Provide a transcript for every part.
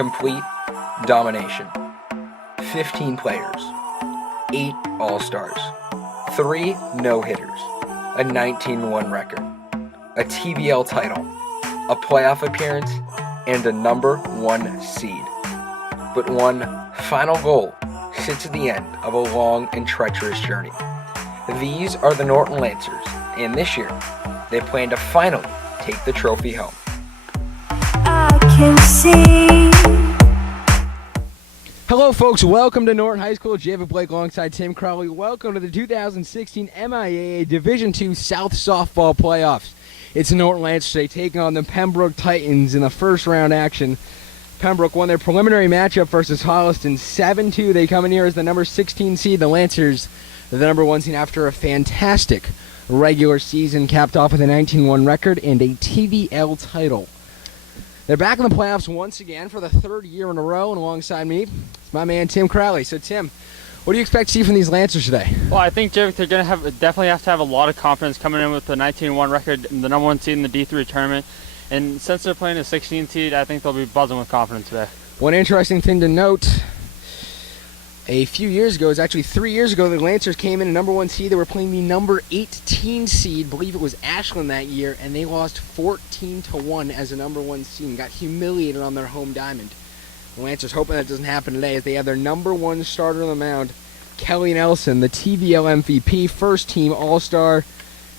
complete domination. 15 players, 8 All-Stars, 3 no-hitters, a 19-1 record, a TBL title, a playoff appearance, and a number 1 seed. But one final goal sits at the end of a long and treacherous journey. These are the Norton Lancers, and this year, they plan to finally take the trophy home. I can see. Hello, folks. Welcome to Norton High School. Javid Blake alongside Tim Crowley. Welcome to the 2016 MIAA Division II South Softball Playoffs. It's the Norton Lancers today taking on the Pembroke Titans in the first round action. Pembroke won their preliminary matchup versus Holliston 7-2. They come in here as the number 16 seed. The Lancers, the number 1 seed after a fantastic regular season, capped off with a 19-1 record and a TBL title. They're back in the playoffs once again for the 3rd year in a row, and alongside me, it's my man Tim Crowley. So Tim, what do you expect to see from these Lancers today? Well, I think, Jake, they're going to definitely have to have a lot of confidence coming in with the 19-1 record, the number 1 seed in the D3 tournament. And since they're playing a 16 seed, I think they'll be buzzing with confidence today. One interesting thing to note, a few years ago, it's actually 3 years ago, the Lancers came in a number 1 seed. They were playing the number 18 seed, I believe it was Ashland that year, and they lost 14-1 as a number 1 seed and got humiliated on their home diamond. The Lancers hoping that doesn't happen today as they have their number 1 starter on the mound, Kelly Nelson, the TBL MVP, first team All-Star.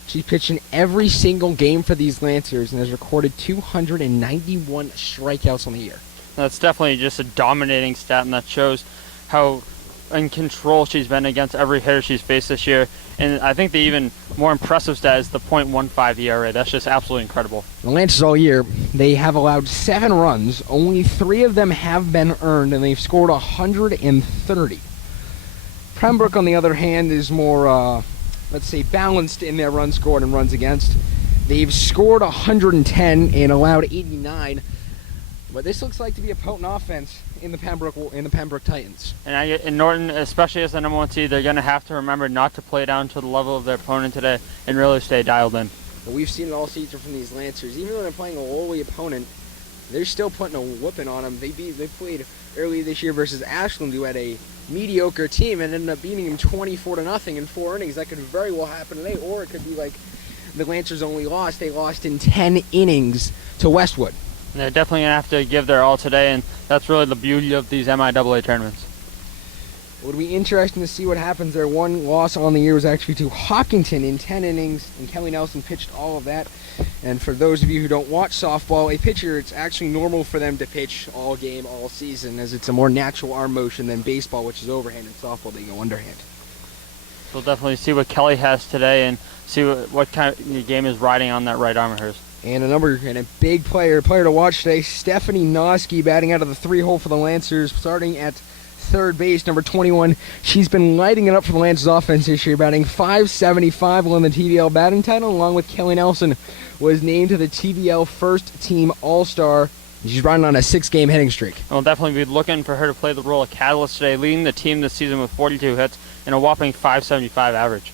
She's pitched in every single game for these Lancers and has recorded 291 strikeouts on the year. That's definitely just a dominating stat, and that shows how in control she's been against every hitter she's faced this year. And I think the even more impressive stat is the .15 ERA. That's just absolutely incredible. The Lancers all year, they have allowed 7 runs. Only 3 of them have been earned, and they've scored 130. Pembroke, on the other hand, is more, let's say, balanced in their runs scored and runs against. They've scored 110 and allowed 89. But this looks like to be a potent offense in the Pembroke Titans. And Norton, especially as the number 1 seed, they're going to have to remember not to play down to the level of their opponent today and really stay dialed in. But we've seen it all season from these Lancers. Even though they're playing a lowly opponent, they're still putting a whooping on them. They played early this year versus Ashland, who had a mediocre team, and ended up beating them 24-0 in 4 innings. That could very well happen today, or it could be like the Lancers only lost. They lost in 10 innings to Westwood. And they're definitely going to have to give their all today, and that's really the beauty of these MIAA tournaments. It would be interesting to see what happens. Their 1 loss on the year was actually to Hawkinton in 10 innings, and Kelly Nelson pitched all of that. And for those of you who don't watch softball, a pitcher, it's actually normal for them to pitch all game, all season, as it's a more natural arm motion than baseball, which is overhand, and softball, they go underhand. We'll definitely see what Kelly has today and see what kind of game is riding on that right arm of hers. And a big player to watch today, Stephanie Noski, batting out of the 3-hole for the Lancers, starting at third base, number 21. She's been lighting it up for the Lancers offense this year, batting .575, won the TBL batting title, along with Kelly Nelson, was named to the TBL first team All-Star. She's riding on a 6-game hitting streak. We'll definitely be looking for her to play the role of catalyst today, leading the team this season with 42 hits and a whopping .575 average.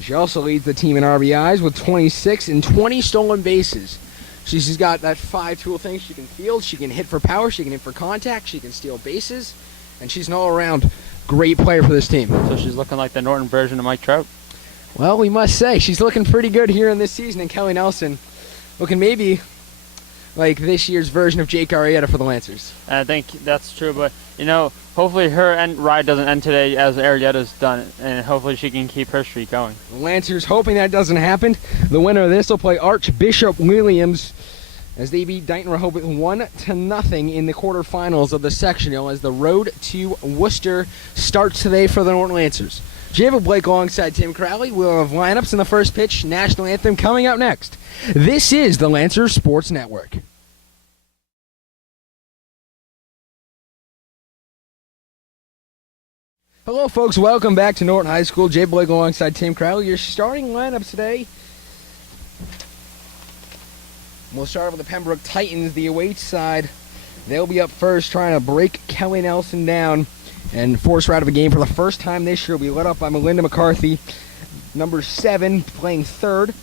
She also leads the team in RBIs with 26 and 20 stolen bases. She's got that 5-tool thing. She can field, she can hit for power, she can hit for contact, she can steal bases, and she's an all-around great player for this team. So she's looking like the Norton version of Mike Trout. Well, we must say, she's looking pretty good here in this season, and Kelly Nelson looking maybe like this year's version of Jake Arrieta for the Lancers. I think that's true, but, hopefully her ride doesn't end today as Arrieta's done, and hopefully she can keep her streak going. The Lancers hoping that doesn't happen. The winner of this will play Archbishop Williams as they beat Dighton Rehoboth 1-0 in the quarterfinals of the sectional as the road to Worcester starts today for the Norton Lancers. Javid Blake alongside Tim Crowley. We'll have lineups in the first pitch, national anthem coming up next. This is the Lancers Sports Network. Hello, folks. Welcome back to Norton High School. Javid Blake alongside Tim Crowley. Your starting lineup today. We'll start with the Pembroke Titans, the away side. They'll be up first, trying to break Kelly Nelson down and force her out of a game for the first time this year. Will be led up by Melinda McCarthy, number 7, playing third.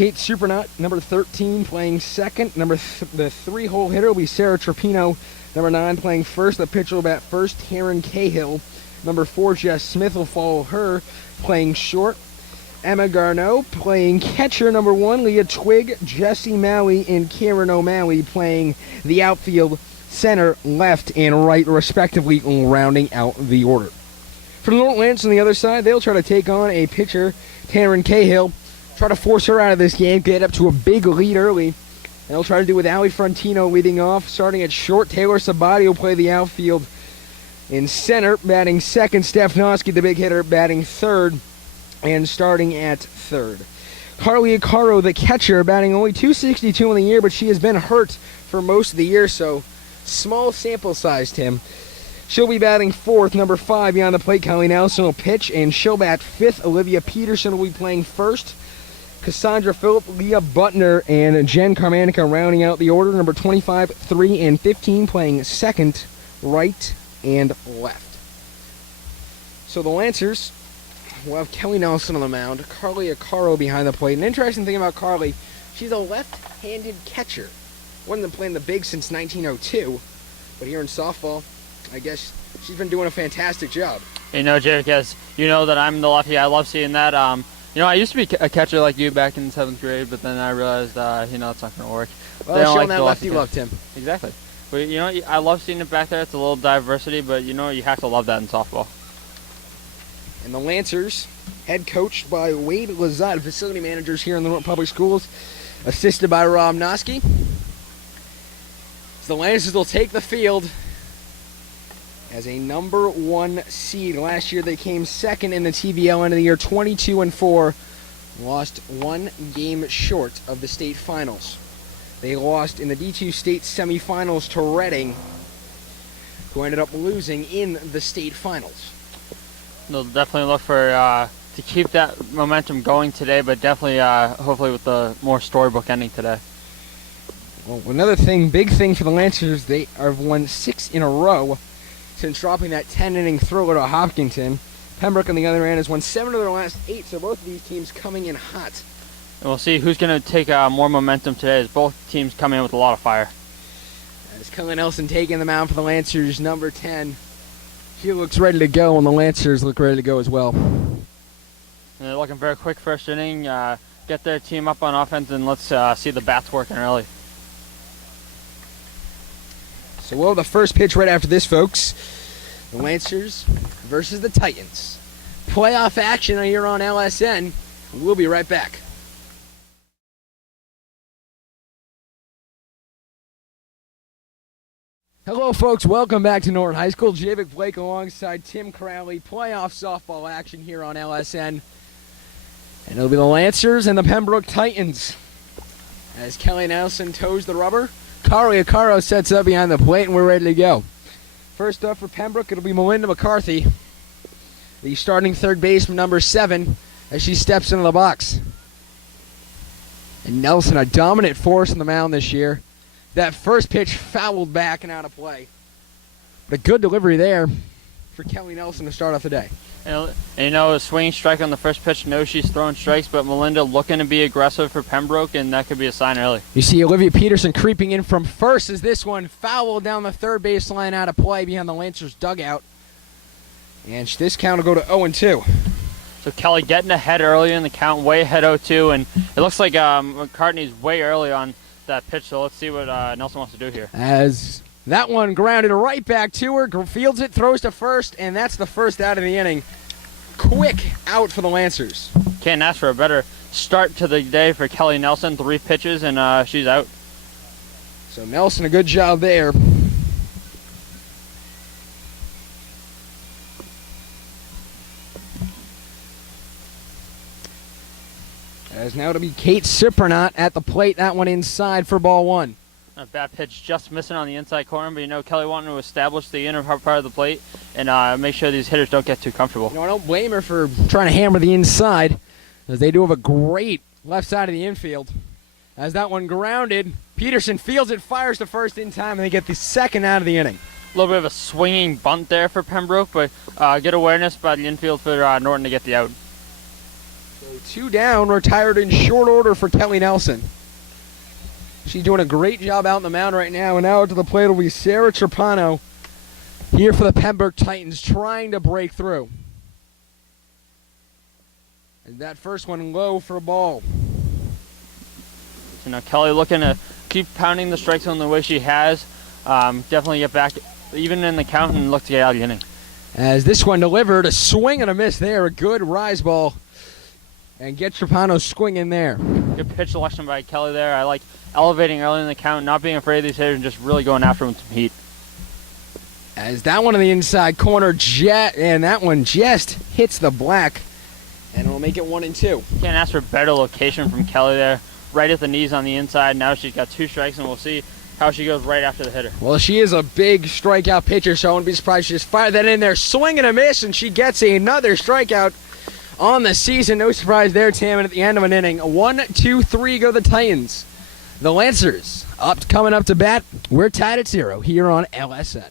Kate Supernut, number 13, playing second. The 3-hole hitter will be Sarah Trapino. Number 9, playing first. The pitcher will bat first, Taryn Cahill. Number 4, Jess Smith will follow her, playing short. Emma Garneau playing catcher. Number 1, Leah Twigg, Jessie Maui, and Karen O'Malley playing the outfield, center, left, and right, respectively, rounding out the order. For the Norton Lancers on the other side, they'll try to take on a pitcher, Taryn Cahill, try to force her out of this game, get up to a big lead early. And they'll try to do with Ali Frontino leading off. Starting at short, Taylor Sabati will play the outfield. In center, batting second, Steph Noski, the big hitter, batting third. And starting at third, Carly Acaro, the catcher, batting only .262 in the year, but she has been hurt for most of the year, so small sample size, Tim. She'll be batting fourth. Number 5 behind the plate, Kelly Nelson will pitch, and she'll bat fifth. Olivia Peterson will be playing first. Cassandra Phillip, Leah Butner, and Jen Carmanica rounding out the order. Number 25, 3, and 15 playing second, right, and left. So the Lancers will have Kelly Nelson on the mound, Carly Acaro behind the plate. An interesting thing about Carly, she's a left-handed catcher. Wasn't been playing the big since 1902, but here in softball, I guess she's been doing a fantastic job. You know, Jake, as you know that I'm the lefty, I love seeing that. You know, I used to be a catcher like you back in 7th grade, but then I realized, you know, it's not going to work. Well, showing that lefty love, Tim. Exactly. But, you know, I love seeing it back there. It's a little diversity, but, you know, you have to love that in softball. And the Lancers, head coached by Wade Lazat, facility managers here in the Norton Public Schools, assisted by Rob Noski. So the Lancers will take the field as a number 1 seed. Last year they came second in the TBL end of the year, 22-4, lost 1 game short of the state finals. They lost in the D2 state semifinals to Reading, who ended up losing in the state finals. They'll definitely look for to keep that momentum going today, but definitely hopefully with the more storybook ending today. Well, another thing, big thing for the Lancers, they have won 6 in a row since dropping that 10-inning thriller to Hopkinton. Pembroke, on the other hand, has won 7 of their last 8, so both of these teams coming in hot. And we'll see who's going to take more momentum today, as both teams come in with a lot of fire. As Kelly Nelson taking the mound for the Lancers, number 10. He looks ready to go, and the Lancers look ready to go as well. And they're looking very quick first inning, get their team up on offense, and let's see the bats working early. So we'll have the first pitch right after this, folks. The Lancers versus the Titans. Playoff action here on LSN. We'll be right back. Hello, folks. Welcome back to Norton High School. Javik Blake alongside Tim Crowley. Playoff softball action here on LSN. And it'll be the Lancers and the Pembroke Titans. As Kelly Nelson toes the rubber, Carly Acaro sets up behind the plate, and we're ready to go. First up for Pembroke, it'll be Melinda McCarthy, the starting third baseman, number 7, as she steps into the box. And Nelson, a dominant force on the mound this year. That first pitch fouled back and out of play. But a good delivery there for Kelly Nelson to start off the day. And you know, a swinging strike on the first pitch. No, she's throwing strikes, but Melinda looking to be aggressive for Pembroke, and that could be a sign early. You see Olivia Peterson creeping in from first as this one fouled down the third baseline out of play behind the Lancers dugout. And this count will go to 0-2. So Kelly getting ahead early in the count, way ahead 0-2, and it looks like McCartney's way early on that pitch, so let's see what Nelson wants to do here. As that one grounded right back to her, fields it, throws to first, and that's the first out of the inning. Quick out for the Lancers. Can't ask for a better start to the day for Kelly Nelson. 3 pitches, and she's out. So Nelson, a good job there. As now to be Kate Supernut at the plate. That one inside for ball 1. A bad pitch just missing on the inside corner, but you know, Kelly wanting to establish the inner part of the plate and make sure these hitters don't get too comfortable. You know, I don't blame her for trying to hammer the inside, as they do have a great left side of the infield. As that one grounded, Peterson fields it, fires to first in time, and they get the second out of the inning. A little bit of a swinging bunt there for Pembroke, but good awareness by the infield for Norton to get the out. So 2 down, retired in short order for Kelly Nelson. She's doing a great job out on the mound right now, and now to the plate will be Sarah Trapano here for the Pembroke Titans, trying to break through. And that first one low for a ball. You know, Kelly looking to keep pounding the strike zone the way she has. Definitely get back, even in the count, and look to get out of the inning. As this one delivered, a swing and a miss there, a good rise ball. And get Trapano swinging there. Good pitch selection by Kelly there. I like elevating early in the count, not being afraid of these hitters, and just really going after them with some heat. As that one in the inside corner, and that one just hits the black, and it'll make it 1-2. Can't ask for better location from Kelly there. Right at the knees on the inside. Now she's got 2 strikes, and we'll see how she goes right after the hitter. Well, she is a big strikeout pitcher, so I wouldn't be surprised if she just fired that in there. Swing and a miss, and she gets another strikeout on the season. No surprise there, Tam. And at the end of an inning, 1-2-3 go the Titans. The Lancers coming up to bat. We're tied at 0 here on LSN.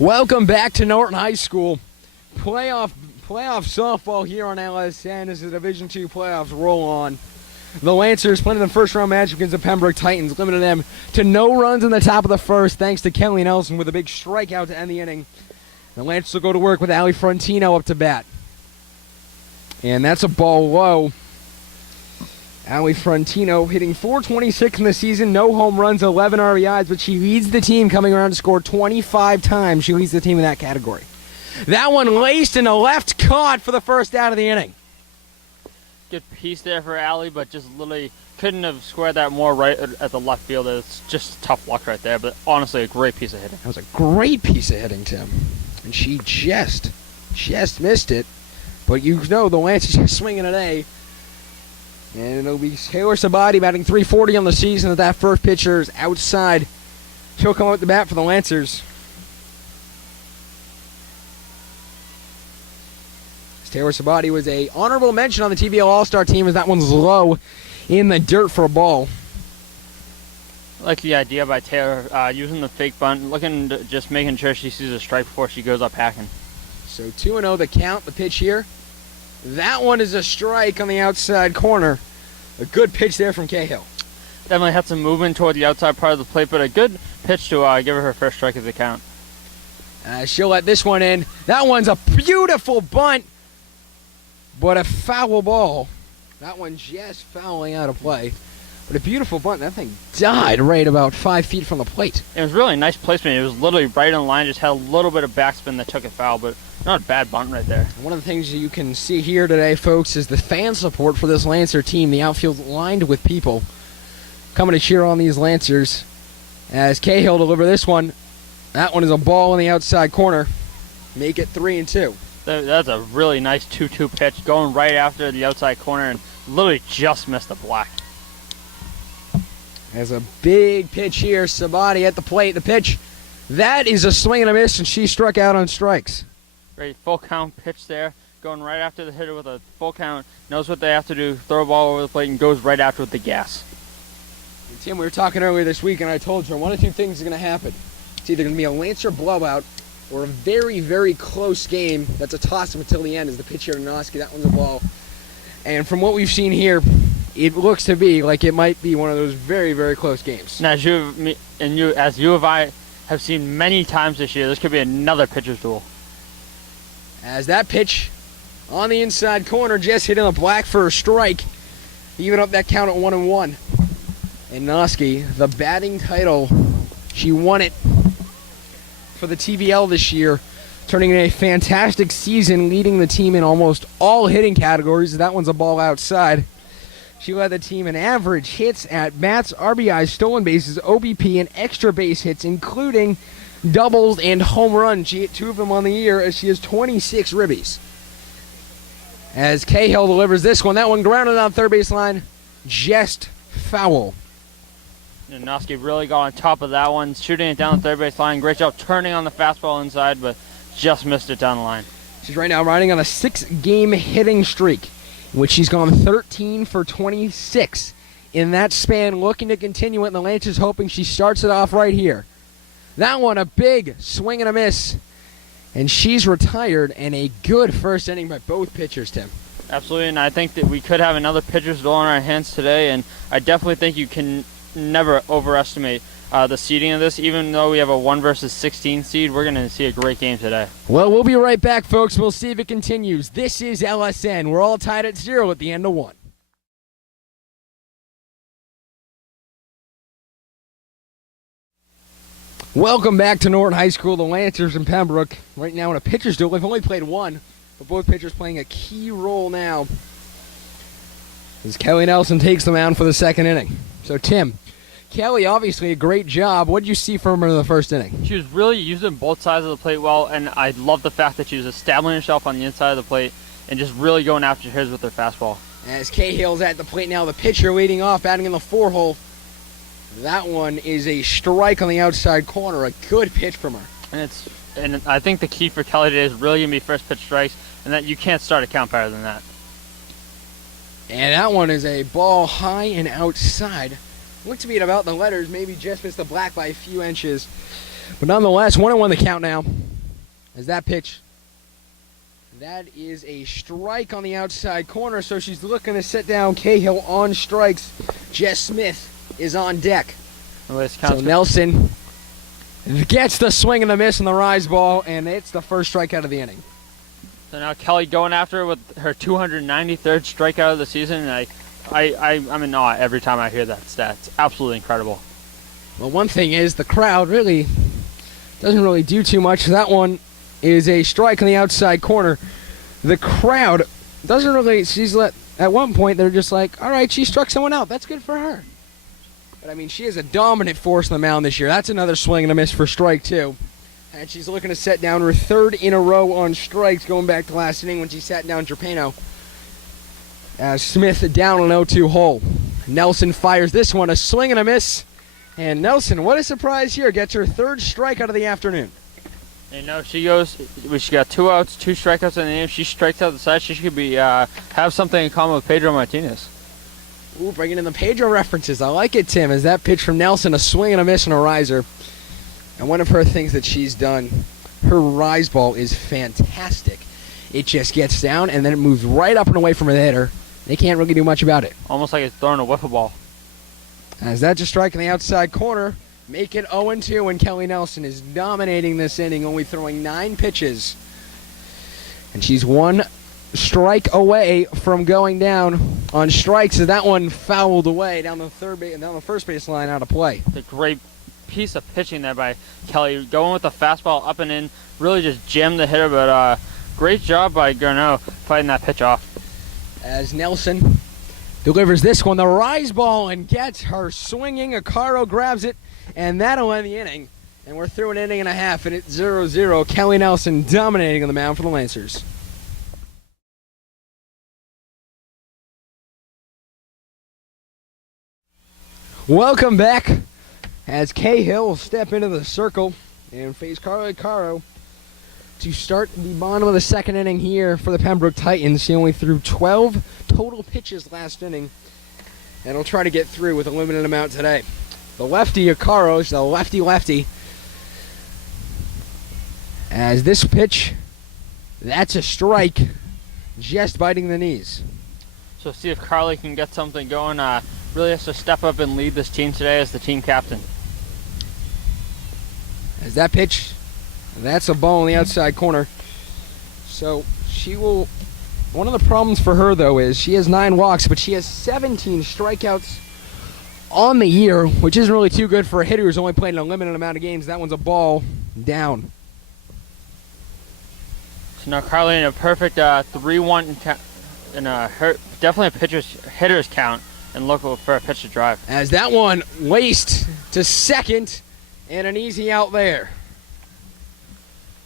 Welcome back to Norton High School. Playoff softball here on LSN as the Division II playoffs roll on. The Lancers playing in the first-round match against the Pembroke Titans, limiting them to no runs in the top of the first, thanks to Kelly Nelson with a big strikeout to end the inning. The Lancers will go to work with Allie Frontino up to bat. And that's a ball low. Allie Frontino hitting .426 in the season, no home runs, 11 RBIs, but she leads the team, coming around to score 25 times. She leads the team in that category. That one laced in the left, caught for the first out of the inning. Good piece there for Allie, but just literally couldn't have squared that more right at the left field. It's just tough luck right there, but honestly a great piece of hitting. That was a great piece of hitting, Tim. And she just missed it. But you know the Lancers are swinging today. And it'll be Taylor Sabati batting .340 on the season as that first pitcher is outside. She'll come up to bat for the Lancers. Taylor Sabati was a honorable mention on the TVL All-Star team as that one's low in the dirt for a ball. I like the idea by Taylor using the fake bunt, just making sure she sees a strike before she goes up hacking. So 2-0 the count, the pitch here. That one is a strike on the outside corner. A good pitch there from Cahill. Definitely had some movement toward the outside part of the plate, but a good pitch to give her first strike of the count. She'll let this one in. That one's a beautiful bunt, but a foul ball. That one just fouling out of play. But a beautiful bunt. That thing died right about 5 feet from the plate. It was really nice placement. It was literally right on line, just had a little bit of backspin that took it foul, but not a bad bunt right there. One of the things you can see here today, folks, is the fan support for this Lancer team. The outfield lined with people coming to cheer on these Lancers. As Cahill deliver this one. That one is a ball in the outside corner. Make it 3-2. That's a really nice 2-2 pitch, going right after the outside corner and literally just missed the black. There's a big pitch here. Sabati at the plate. The pitch, that is a swing and a miss, and she struck out on strikes. Great full count pitch there, going right after the hitter with a full count. Knows what they have to do, throw a ball over the plate, and goes right after with the gas. And Tim, we were talking earlier this week, and I told you one of two things is going to happen. It's either going to be a Lancer blowout or a very, very close game that's a toss-up until the end as the pitch here to Noski. That one's a ball. And from what we've seen here, it looks to be like it might be one of those very, very close games. Now, as you and I have seen many times this year, this could be another pitcher's duel. As that pitch on the inside corner just hit in the black for a strike, even up that count at 1-1. And Noski, the batting title, she won it for the TVL this year, turning in a fantastic season, leading the team in almost all hitting categories. That one's a ball outside. She led the team in average hits, at bats, RBIs, stolen bases, OBP, and extra base hits, including doubles and home runs. She hit 2 of them on the year as she has 26 ribbies. As Cahill delivers this one, that one grounded on third base line, just foul. And Noski really got on top of that one, shooting it down the third base line. Great job turning on the fastball inside, but just missed it down the line. She's right now riding on a 6-game hitting streak, in which she's gone 13 for 26 in that span, looking to continue it. And the Lancers hoping she starts it off right here. That one a big swing and a miss. And she's retired, and a good first inning by both pitchers, Tim. Absolutely, and I think that we could have another pitcher's duel in our hands today, and I definitely think you can never overestimate the seeding of this. Even though we have a 1 versus 16 seed, we're going to see a great game today. Well, we'll be right back, folks. We'll see if it continues. This is LSN. We're all tied at 0 at the end of 1. Welcome back to Norton High School. The Lancers in Pembroke right now in a pitcher's duel. They've only played one, but both pitchers playing a key role now as Kelly Nelson takes the mound for the second inning. So, Tim, Kelly, obviously a great job. What did you see from her in the first inning? She was really using both sides of the plate well, and I love the fact that she was establishing herself on the inside of the plate and just really going after hitters with her fastball. As Cahill's at the plate now, the pitcher leading off, batting in the 4-hole. That one is a strike on the outside corner. A good pitch from her. And I think the key for Kelly today is really going to be first pitch strikes, and that you can't start a count better than that. And that one is a ball high and outside. Looked to be at about the letters, maybe just missed the black by a few inches. But nonetheless, 1-1 the count now. As that pitch, that is a strike on the outside corner, so she's looking to set down Cahill on strikes. Jess Smith is on deck. So Nelson gets the swing and the miss on the rise ball, and it's the first strikeout of the inning. So now Kelly going after her with her 293rd strikeout of the season, and I'm in awe every time I hear that stat. It's absolutely incredible. Well, one thing is the crowd really doesn't really do too much. That one is a strike on the outside corner. The crowd doesn't really, at one point they're just like, all right, she struck someone out. That's good for her. But, I mean, she is a dominant force on the mound this year. That's another swing and a miss for strike, too. And she's looking to set down her third in a row on strikes, going back to last inning when she sat down Trapano. Smith down an 0-2 hole. Nelson fires this one, a swing and a miss. And Nelson, what a surprise here, gets her third strikeout of the afternoon. You know, she got 2 outs, 2 strikeouts in the inning. If she strikes out the side, she should be have something in common with Pedro Martinez. Ooh, bringing in the Pedro references. I like it, Tim, as that pitch from Nelson, a swing and a miss and a riser. And one of her things that she's done, her rise ball is fantastic. It just gets down, and then it moves right up and away from the hitter. They can't really do much about it. Almost like it's throwing a wiffle ball. As that's a strike in the outside corner, make it 0-2, and Kelly Nelson is dominating this inning, only throwing 9 pitches. And she's 1 strike away from going down on strikes, as that one fouled away down the first base line out of play. The great piece of pitching there by Kelly, going with the fastball up and in, really just jammed the hitter, but great job by Garneau fighting that pitch off. As Nelson delivers this one, the rise ball, and gets her swinging. Acaro grabs it, and that'll end the inning. And we're through an inning and a half, and it's 0-0. Kelly Nelson dominating on the mound for the Lancers. Welcome back as Cahill will step into the circle and face Carly Caro to start the bottom of the second inning here for the Pembroke Titans. He only threw 12 total pitches last inning, and he'll try to get through with a limited amount today. The lefty Acaro is the lefty. As this pitch, that's a strike, just biting the knees. So see if Carly can get something going. Really has to step up and lead this team today as the team captain. As that pitch, that's a ball in the outside corner. So she will. One of the problems for her, though, is she has 9 walks, but she has 17 strikeouts on the year, which isn't really too good for a hitter who's only playing a limited amount of games. That one's a ball down. So now Carly in a perfect 3-1 and definitely a hitter's count, and look for a pitch to drive. As that one laced to second, and an easy out there.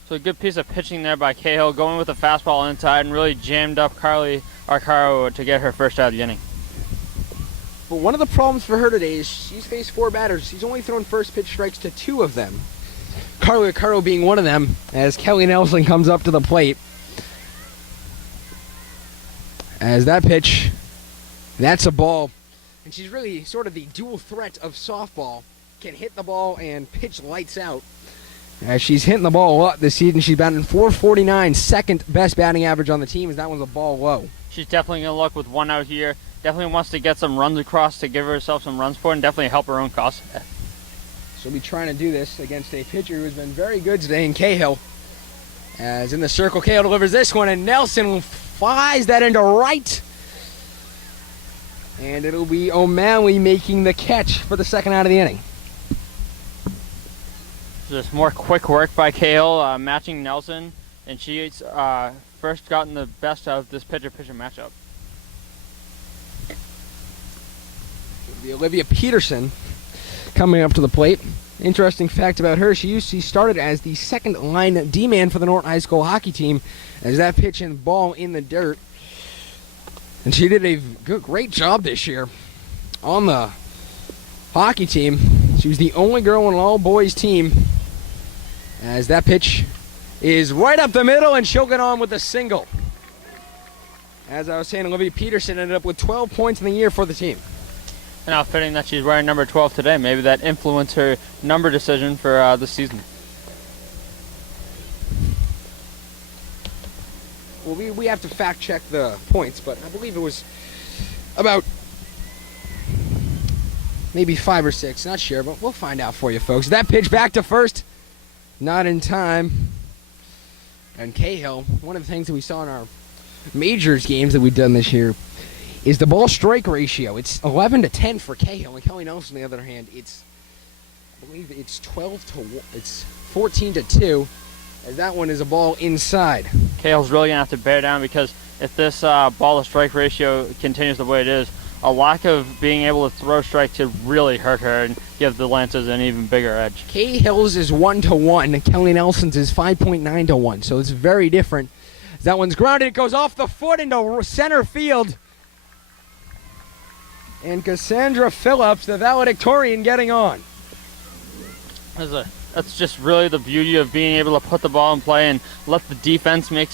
So a good piece of pitching there by Cahill, going with a fastball inside and really jammed up Carly Arcaro to get her first out of the inning. But one of the problems for her today is she's faced 4 batters. She's only thrown first pitch strikes to 2 of them. Carly Arcaro being one of them, as Kelly Nelson comes up to the plate. As that pitch, that's a ball. And she's really sort of the dual threat of softball. Can hit the ball and pitch lights out. As she's hitting the ball a lot this season. She's batting .449, second best batting average on the team, as that one's a ball low. She's definitely going to look with one out here. Definitely wants to get some runs across to give herself some runs for it and definitely help her own cause. She'll be trying to do this against a pitcher who has been very good today in Cahill. As in the circle, Cahill delivers this one, and Nelson flies that into right. And it'll be O'Malley making the catch for the second out of the inning. Just more quick work by Cahill, matching Nelson, and she's first gotten the best out of this pitcher-pitcher matchup. It'll be Olivia Peterson coming up to the plate. Interesting fact about her, she started as the second line D-man for the Norton High School hockey team, as that pitch and ball in the dirt. And she did a great job this year on the hockey team. She was the only girl on an all-boys team, as that pitch is right up the middle, and she'll get on with a single. As I was saying, Olivia Peterson ended up with 12 points in the year for the team. And how fitting that she's wearing number 12 today. Maybe that influenced her number decision for the season. Well, we have to fact check the points, but I believe it was about maybe 5 or 6. Not sure, but we'll find out for you, folks. That pitch back to first, not in time. And Cahill, one of the things that we saw in our majors games that we've done this year is the ball strike ratio. It's 11-10 for Cahill, and Kelly Nelson, on the other hand, I believe it's 14-2, as that one is a ball inside. Cahill's really gonna have to bear down, because if this ball to strike ratio continues the way it is, a lack of being able to throw strike could really hurt her and give the Lancers an even bigger edge. Cahill's is 1-1, and Kelly Nelson's is 5.9-1, so it's very different. That one's grounded. It goes off the foot into center field. And Cassandra Phillips, the valedictorian, getting on. That's just really the beauty of being able to put the ball in play and let the defense make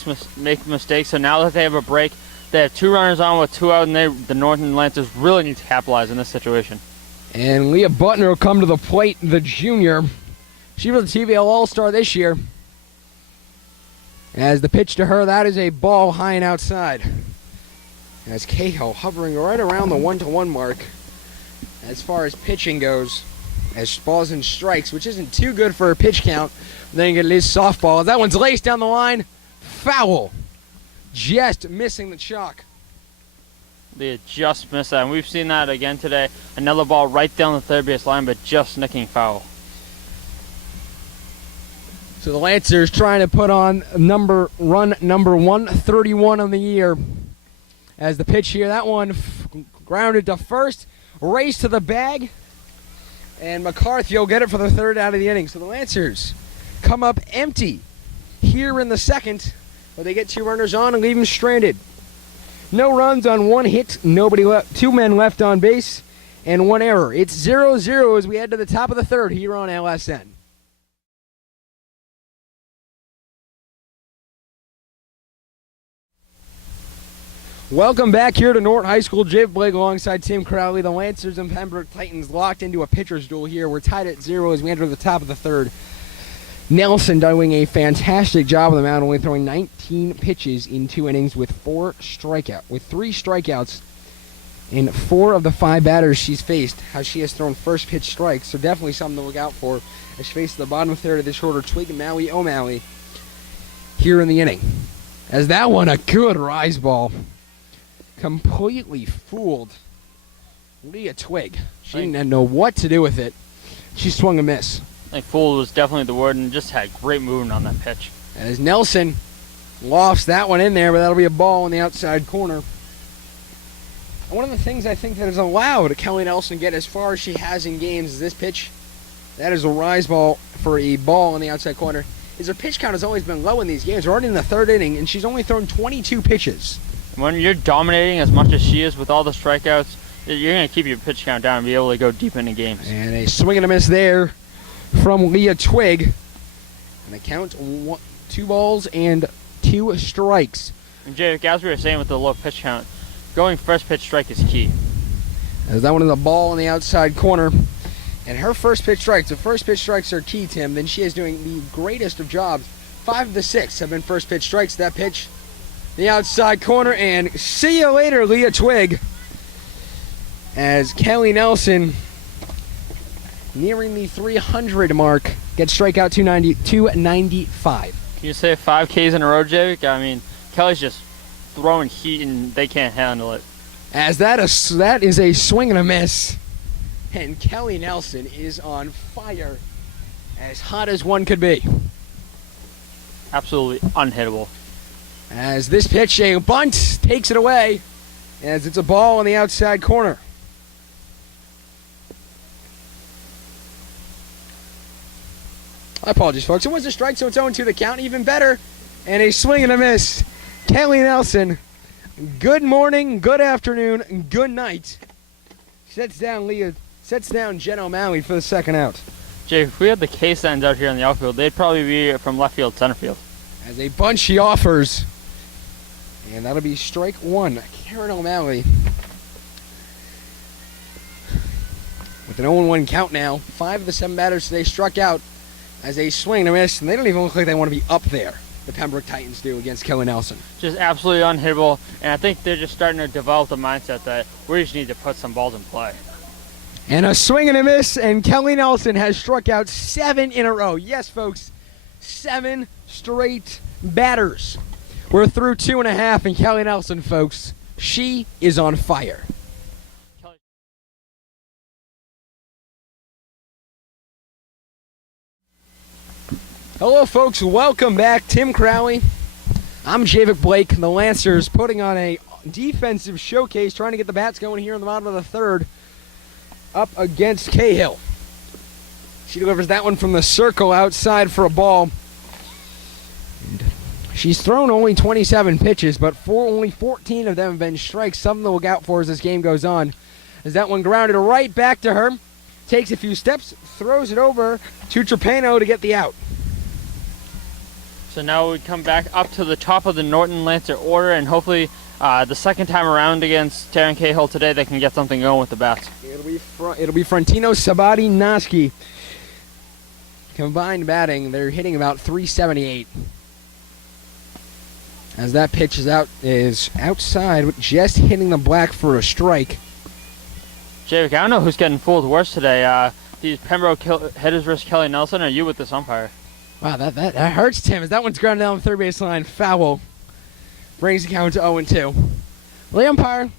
mistakes. So now that they have a break, they have 2 runners on with 2 out, and the Norton Lancers really need to capitalize in this situation. And Leah Butner will come to the plate, the junior. She was a TVL All-Star this year. As the pitch to her, that is a ball high and outside. As Cahill hovering right around the 1-1 mark as far as pitching goes, as balls and strikes, which isn't too good for a pitch count. Then it is softball. That one's laced down the line. Foul. Just missing the chalk. They just missed that, and we've seen that again today. Another ball right down the third base line, but just nicking foul. So the Lancers trying to put on run number 131 on the year. As the pitch here, that one grounded to first, race to the bag, and McCarthy will get it for the third out of the inning. So the Lancers come up empty here in the second, but they get 2 runners on and leave them stranded. No runs on 1 hit, nobody left, 2 men left on base, and 1 error. It's 0-0 as we head to the top of the third here on LSN. Welcome back here to Norton High School. Jay Blake alongside Tim Crowley. The Lancers and Pembroke Titans locked into a pitcher's duel here. We're tied at 0 as we enter the top of the third. Nelson doing a fantastic job on the mound, only throwing 19 pitches in 2 innings with 3 strikeouts in 4 of the 5 batters she's faced. How she has thrown first pitch strikes, so definitely something to look out for as she faces the bottom third of this order. Twig and O'Malley here in the inning. As that one, a good rise ball. Completely fooled Leah Twig. She didn't know what to do with it. She swung a miss. I think fooled was definitely the word, and just had great movement on that pitch. As Nelson lofts that one in there, but that'll be a ball in the outside corner. And one of the things I think that has allowed Kelly Nelson to get as far as she has in games is this pitch. That is a rise ball for a ball in the outside corner. Is her pitch count has always been low in these games. We're already in the third inning, and she's only thrown 22 pitches. When you're dominating as much as she is with all the strikeouts, you're going to keep your pitch count down and be able to go deep into games. And a swing and a miss there from Leah Twig. And the count, 2 balls and 2 strikes. And Jake, as we were saying with the low pitch count, going first pitch strike is key. As that one is a ball in the outside corner. And her first pitch strikes. The first pitch strikes are key, Tim. Then she is doing the greatest of jobs. 5 of the 6 have been first pitch strikes. That pitch, the outside corner, and see you later, Leah Twig. As Kelly Nelson, nearing the 300 mark, gets strikeout 295. Can you say 5 Ks in a row, Jake? I mean, Kelly's just throwing heat and they can't handle it. As that is a swing and a miss. And Kelly Nelson is on fire. As hot as one could be. Absolutely unhittable. As this pitch, a bunt, takes it away. As it's a ball on the outside corner. I apologize, folks. It was a strike, so it's 0-2 the count. Even better. And a swing and a miss. Kelly Nelson, good morning, good afternoon, good night. Sets down Jen O'Malley for the second out. Jake, if we had the K-Signs out here in the outfield, they'd probably be from left field, center field. As a bunch she offers. And that'll be strike one. Karen O'Malley. With an 0-1 count now. 5 of the 7 batters today struck out as a swing and a miss. And they don't even look like they want to be up there. The Pembroke Titans do against Kelly Nelson. Just absolutely unhittable. And I think they're just starting to develop the mindset that we just need to put some balls in play. And a swing and a miss. And Kelly Nelson has struck out 7 in a row. Yes, folks. 7 straight batters. We're through 2.5, and Kelly Nelson, folks, she is on fire. Hello, folks. Welcome back. Tim Crowley. I'm Javik Blake. The Lancers putting on a defensive showcase, trying to get the bats going here in the bottom of the third, up against Cahill. She delivers that one from the circle outside for a ball. She's thrown only 27 pitches, but only 14 of them have been strikes. Something to look out for as this game goes on. As that one grounded right back to her. Takes a few steps, throws it over to Trapano to get the out. So now we come back up to the top of the Norton Lancer order, and hopefully the second time around against Taryn Cahill today, they can get something going with the bats. It'll be Frontino, Sabati, Noski. Combined batting, they're hitting about 378. As that pitch is outside, just hitting the black for a strike. Javik, I don't know who's getting fooled worse today. These Pembroke hitters versus Kelly Nelson, or you with this umpire? Wow, that hurts, Tim. As that one's grounded down the third base line, foul. Brings the count to 0-2. Well, the umpire,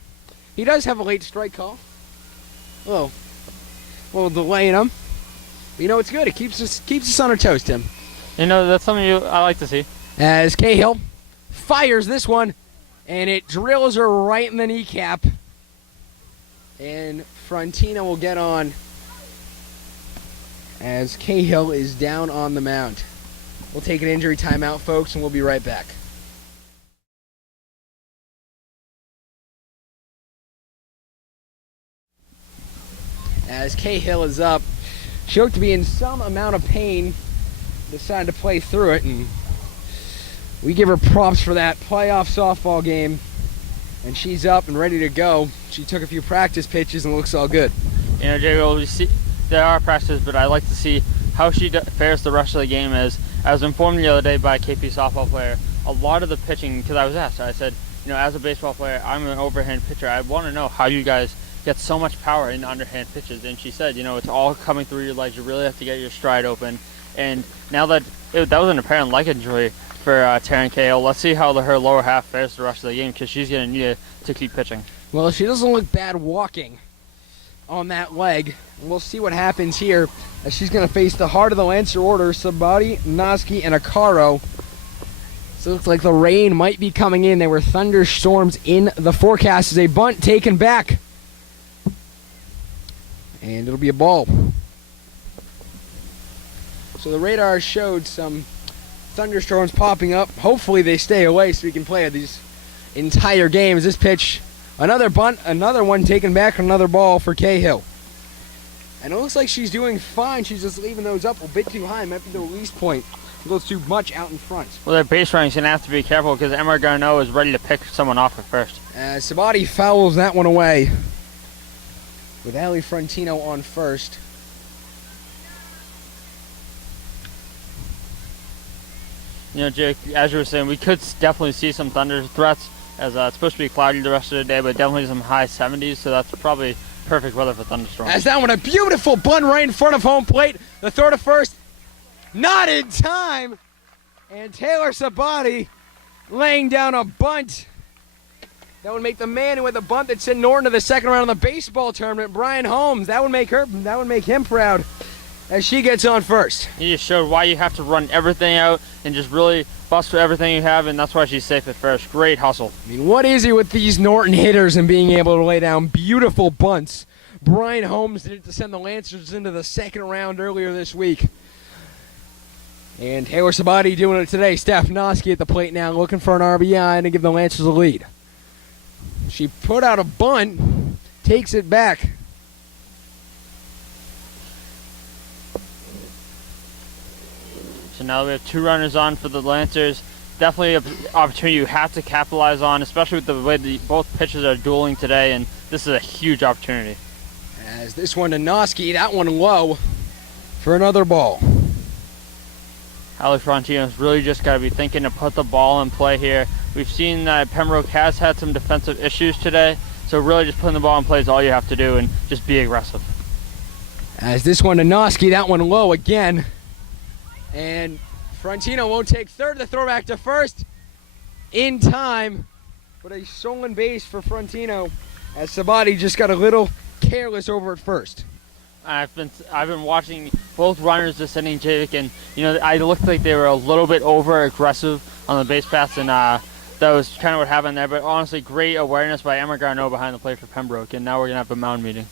he does have a late strike call. A little delay in him. But you know, it's good. It keeps us on our toes, Tim. You know, that's something I like to see. As Cahill fires this one, and it drills her right in the kneecap. And Frontino will get on as Cahill is down on the mound. We'll take an injury timeout, folks, and we'll be right back. As Cahill is up, she looked to be in some amount of pain, decided to play through it, and we give her props for that playoff softball game. And she's up and ready to go. She took a few practice pitches and looks all good. You know, Jay, well, there are practices, but I like to see how she fares the rest of the game. As I was informed the other day by a KP softball player, a lot of the pitching, because I was asked, I said, you know, as a baseball player, I'm an overhand pitcher. I want to know how you guys get so much power in underhand pitches. And she said, you know, it's all coming through your legs. You really have to get your stride open. And now that that was an apparent leg injury for Taryn Cahill, let's see how her lower half fares the rest of the game, because she's going to need it to keep pitching. Well, she doesn't look bad walking on that leg. We'll see what happens here as she's going to face the heart of the Lancer order, Sabati, Noski, and Akaro. So it looks like the rain might be coming in. There were thunderstorms in the forecast as a bunt taken back. And it'll be a ball. So the radar showed some thunderstorms popping up. Hopefully they stay away so we can play these entire games. This pitch, another bunt, another one taken back, another ball for Cahill. And it looks like she's doing fine. She's just leaving those up a bit too high. Might be the release point. It goes too much out in front. Well, their base running's going to have to be careful because Emma Garneau is ready to pick someone off at first. Sabati fouls that one away with Ali Frontino on first. You know, Jake, as you were saying, we could definitely see some thunder threats, as it's supposed to be cloudy the rest of the day, but definitely some high 70s, so that's probably perfect weather for thunderstorms. As that one, a beautiful bunt right in front of home plate. The throw to first, not in time. And Taylor Sabati laying down a bunt. That would make the man who had the bunt that sent Norton to the second round of the baseball tournament, Brian Holmes. That would make him proud as she gets on first. You just showed why you have to run everything out and just really bust for everything you have, and that's why she's safe at first. Great hustle. I mean, what is it with these Norton hitters and being able to lay down beautiful bunts? Brian Holmes did it to send the Lancers into the second round earlier this week. And Taylor Sabati doing it today. Steph Noski at the plate now, looking for an RBI and to give the Lancers a lead. She put out a bunt, takes it back. So now we have 2 runners on for the Lancers. Definitely an opportunity you have to capitalize on, especially with the way both pitchers are dueling today, and this is a huge opportunity. As this one to Noski, that one low for another ball. Ali Frontino's really just got to be thinking to put the ball in play here. We've seen that Pembroke has had some defensive issues today, so really just putting the ball in play is all you have to do, and just be aggressive. As this one to Noski, that one low again. And Frontino won't take third. The throw back to first in time, but a stolen base for Frontino as Sabati just got a little careless over at first. I've been watching both runners this inning, Jake, and I looked like they were a little bit over aggressive on the base paths, and that was kind of what happened there. But honestly, great awareness by Emma Garneau behind the plate for Pembroke, and now we're gonna have a mound meeting.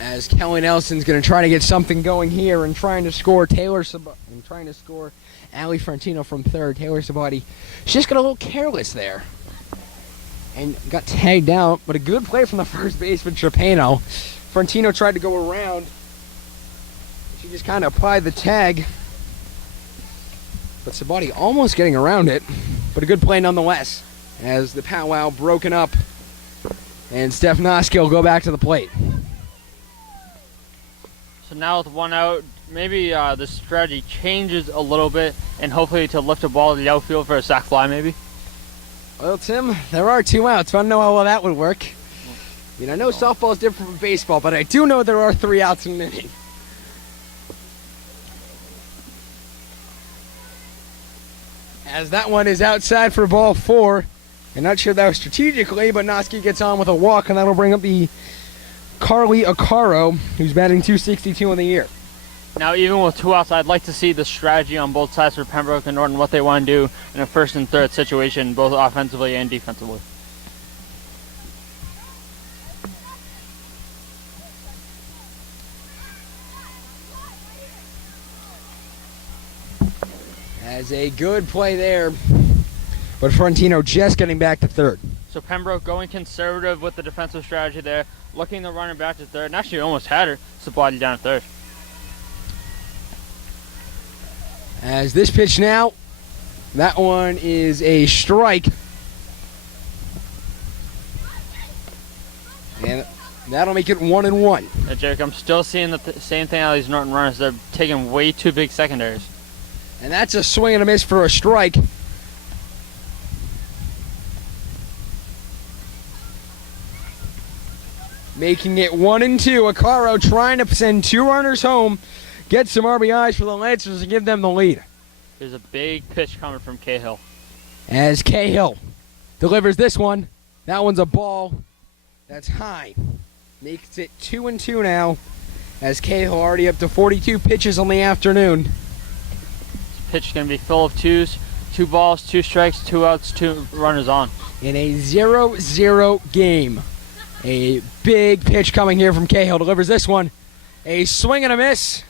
As Kelly Nelson's going to try to get something going here and trying to score Ali Frontino from third. Taylor Sabati, she just got a little careless there and got tagged out, but a good play from the first baseman, Trapano. Frontino tried to go around. She just kind of applied the tag, but Sabati almost getting around it, but a good play nonetheless as the powwow broken up, and Steph Noski will go back to the plate. So now with 1 out, maybe the strategy changes a little bit, and hopefully to lift a ball to the outfield for a sac fly, maybe. Well, Tim, there are 2 outs. I don't know how well that would work. I know softball is different from baseball, but I do know there are 3 outs in an inning. As that one is outside for ball 4. I'm not sure that was strategically, but Noski gets on with a walk, and that'll bring up the Carly Acaro, who's batting .262 in the year. Now, even with 2 outs, I'd like to see the strategy on both sides for Pembroke and Norton, what they want to do in a first and third situation, both offensively and defensively. As a good play there, but Frontino just getting back to third. So Pembroke going conservative with the defensive strategy there, looking the runner back to third, and actually almost had her. Sabati down at third. As this pitch now, that one is a strike. And that'll make it 1-1. Hey, Jake, I'm still seeing the same thing out of these Norton runners. They're taking way too big secondaries. And that's a swing and a miss for a strike. Making it 1-2. Acaro trying to send 2 runners home, get some RBIs for the Lancers and give them the lead. There's a big pitch coming from Cahill. As Cahill delivers this one. That one's a ball. That's high. Makes it 2-2 now. As Cahill already up to 42 pitches on the afternoon. This pitch is going to be full of 2s. 2 balls, 2 strikes, 2 outs, 2 runners on. In a 0-0 game. A big pitch coming here from Cahill. Delivers this one. A swing and a miss.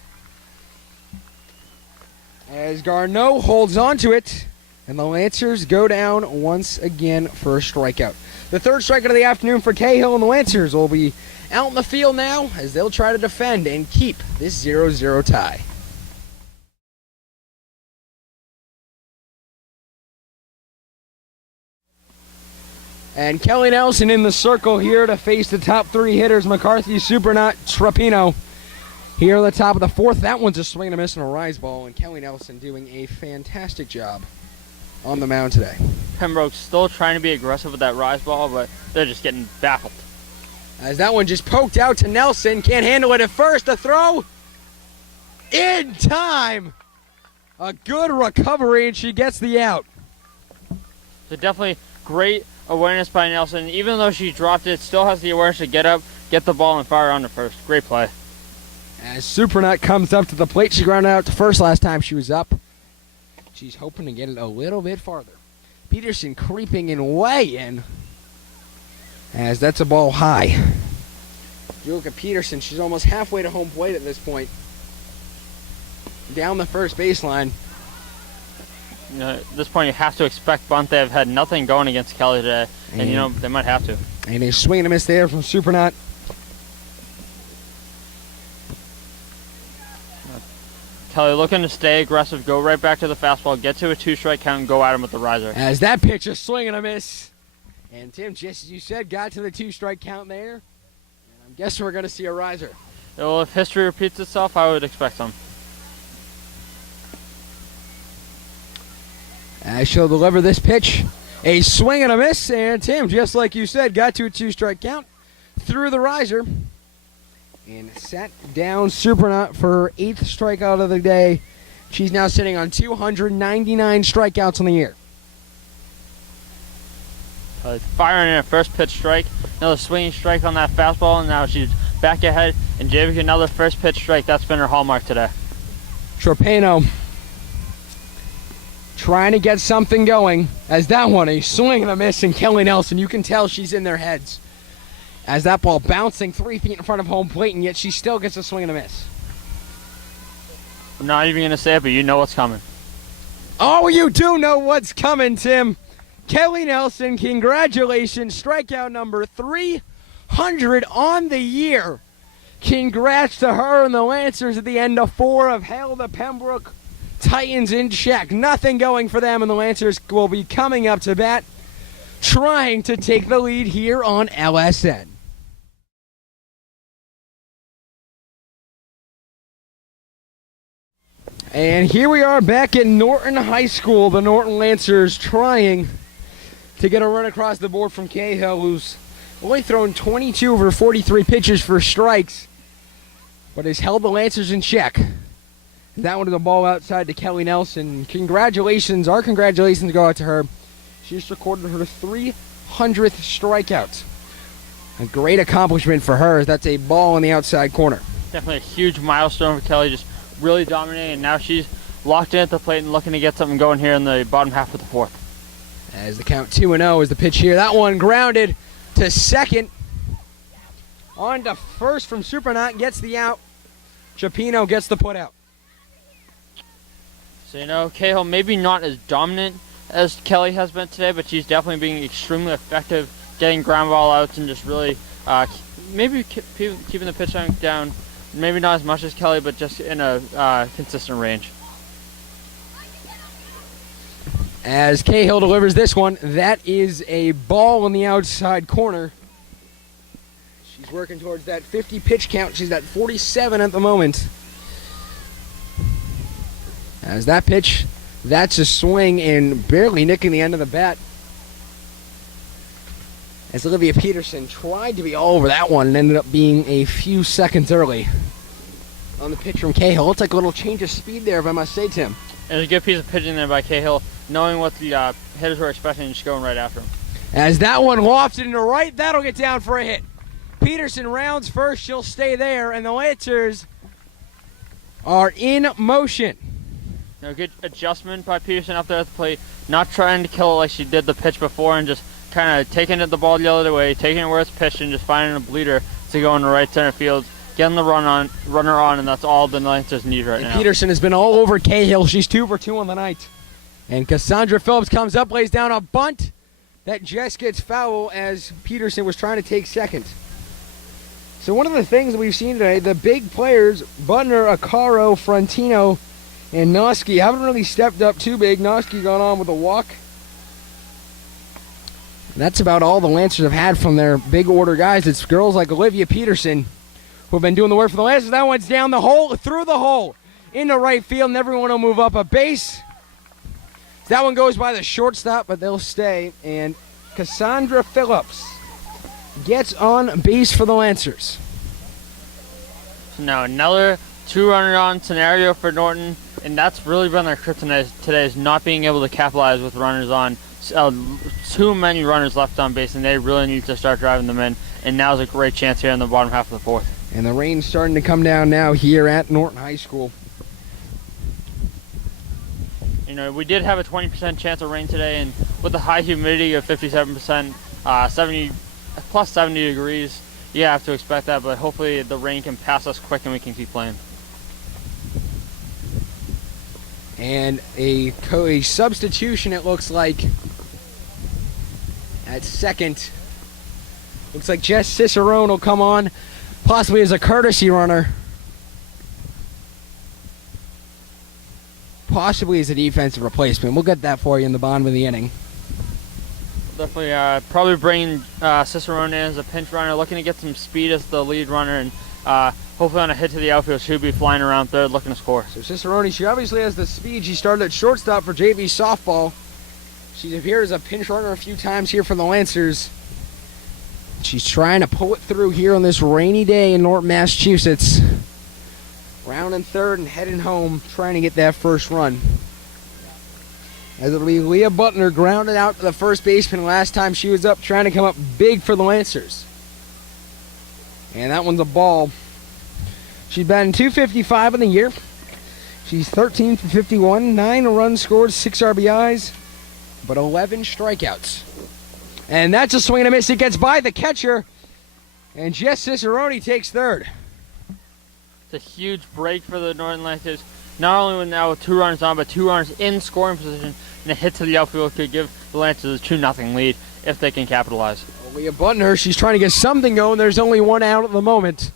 As Garneau holds on to it. And the Lancers go down once again for a strikeout. The third strikeout of the afternoon for Cahill, and the Lancers will be out in the field now as they'll try to defend and keep this 0-0 tie. And Kelly Nelson in the circle here to face the top 3 hitters, McCarthy, Supernaut, Trapino. Here on the top of the fourth, that one's a swing and a miss and a rise ball, and Kelly Nelson doing a fantastic job on the mound today. Pembroke still trying to be aggressive with that rise ball, but they're just getting baffled. As that one just poked out to Nelson, can't handle it at first. The throw in time. A good recovery, and she gets the out. So definitely great awareness by Nelson. Even though she dropped it, still has the awareness to get up, get the ball, and fire on to first. Great play. As Supernut comes up to the plate, she grounded out to first last time she was up. She's hoping to get it a little bit farther. Peterson creeping in way in, as that's a ball high. If you look at Peterson, she's almost halfway to home plate at this point. Down the first baseline. You know, at this point, you have to expect bunt. They have had nothing going against Kelly today, and you know they might have to. And a swing and a miss there from Supernut. Kelly looking to stay aggressive, go right back to the fastball, get to a 2-strike count, and go at him with the riser. As that pitch, a swing and a miss. And Tim, just as you said, got to the 2-strike count there. And I'm guessing we're going to see a riser. Well, if history repeats itself, I would expect some. As she'll deliver this pitch, a swing and a miss. And Tim, just like you said, got to a 2-strike count, threw the riser, and sat down Supernut for her 8th strikeout of the day. She's now sitting on 299 strikeouts on the year. Firing in a first pitch strike, another swinging strike on that fastball, and now she's back ahead. And Javik, another first pitch strike. That's been her hallmark today. Tropano trying to get something going. As that one, a swing and a miss, and Kelly Nelson, you can tell she's in their heads. As that ball bouncing 3 feet in front of home plate, and yet she still gets a swing and a miss. I'm not even going to say it, but you know what's coming. Oh, you do know what's coming, Tim. Kelly Nelson, congratulations. Strikeout number 300 on the year. Congrats to her and the Lancers at the end of 4 have held the Pembroke Titans in check. Nothing going for them, and the Lancers will be coming up to bat, trying to take the lead here on LSN. And here we are back at Norton High School. The Norton Lancers trying to get a run across the board from Cahill, who's only thrown 22 over 43 pitches for strikes, but has held the Lancers in check. That one is a ball outside to Kelly Nelson. Congratulations, our congratulations go out to her. She just recorded her 300th strikeout. A great accomplishment for her, as that's a ball in the outside corner. Definitely a huge milestone for Kelly, just really dominating, and now she's locked in at the plate and looking to get something going here in the bottom half of the fourth. As the count 2-0 is the pitch here. That one grounded to second. On to first from Supernut, gets the out. Chapino gets the put out. So, you know, Cahill maybe not as dominant as Kelly has been today, but she's definitely being extremely effective, getting ground ball outs and just really maybe keeping the pitch count down. Maybe not as much as Kelly, but just in a consistent range. As Cahill delivers this one, that is a ball in the outside corner. She's working towards that 50 pitch count. She's at 47 at the moment. As that pitch, that's a swing and barely nicking the end of the bat. As Olivia Peterson tried to be all over that one and ended up being a few seconds early on the pitch from Cahill. Looks like a little change of speed there, if I must say, Tim. And a good piece of pitching there by Cahill, knowing what the hitters were expecting and just going right after him. As that one lofted into right, that'll get down for a hit. Peterson rounds first, she'll stay there, and the Lancers are in motion. A good adjustment by Peterson up there at the plate, not trying to kill it like she did the pitch before, and just kind of taking it the ball the other way, taking it where it's pitched, and just finding a bleeder to go in the right center field, getting the runner on, and that's all the Lancers need right now. Peterson has been all over Cahill. She's 2 for 2 on the night. And Cassandra Phillips comes up, lays down a bunt that just gets foul as Peterson was trying to take second. So one of the things that we've seen today, the big players, Butner, Acaro, Frontino, and Noski haven't really stepped up too big. Noski gone on with a walk. That's about all the Lancers have had from their big order guys. It's girls like Olivia Peterson who have been doing the work for the Lancers. That one's down the hole, through the hole, into right field, and everyone will move up a base. That one goes by the shortstop, but they'll stay. And Cassandra Phillips gets on base for the Lancers. Now another 2-runner on scenario for Norton, and that's really been their kryptonite today, is not being able to capitalize with runners on. Too many runners left on base, and they really need to start driving them in. And now's a great chance here in the bottom half of the fourth. And the rain's starting to come down now here at Norton High School. You know, we did have a 20% chance of rain today, and with the high humidity of 57%, 70 degrees, you have to expect that, but hopefully the rain can pass us quick and we can keep playing. And a substitution, it looks like, at second. Looks like Jess Cicerone will come on, possibly as a courtesy runner. Possibly as a defensive replacement. We'll get that for you in the bottom of the inning. Definitely probably bring Cicerone in as a pinch runner, looking to get some speed as the lead runner, and hopefully on a hit to the outfield, she'll be flying around third looking to score. So Cicerone, she obviously has the speed. She started at shortstop for JV softball. She's appeared as a pinch runner a few times here for the Lancers. She's trying to pull it through here on this rainy day in Norton, Massachusetts. Rounding third and heading home, trying to get that first run. As it'll be Leah Butner grounded out to the first baseman last time she was up, trying to come up big for the Lancers. And that one's a ball. She's batting .255 in the year. She's 13 for 51, 9 runs scored, 6 RBIs, but 11 strikeouts. And that's a swing and a miss. It gets by the catcher, and Jess Cicerone takes third. It's a huge break for the Norton Lancers. Not only with now with 2 runners on, but 2 runners in scoring position, and a hit to the outfield could give the Lancers a 2-0 lead if they can capitalize. Leah Butner, she's trying to get something going. There's only 1 out at the moment.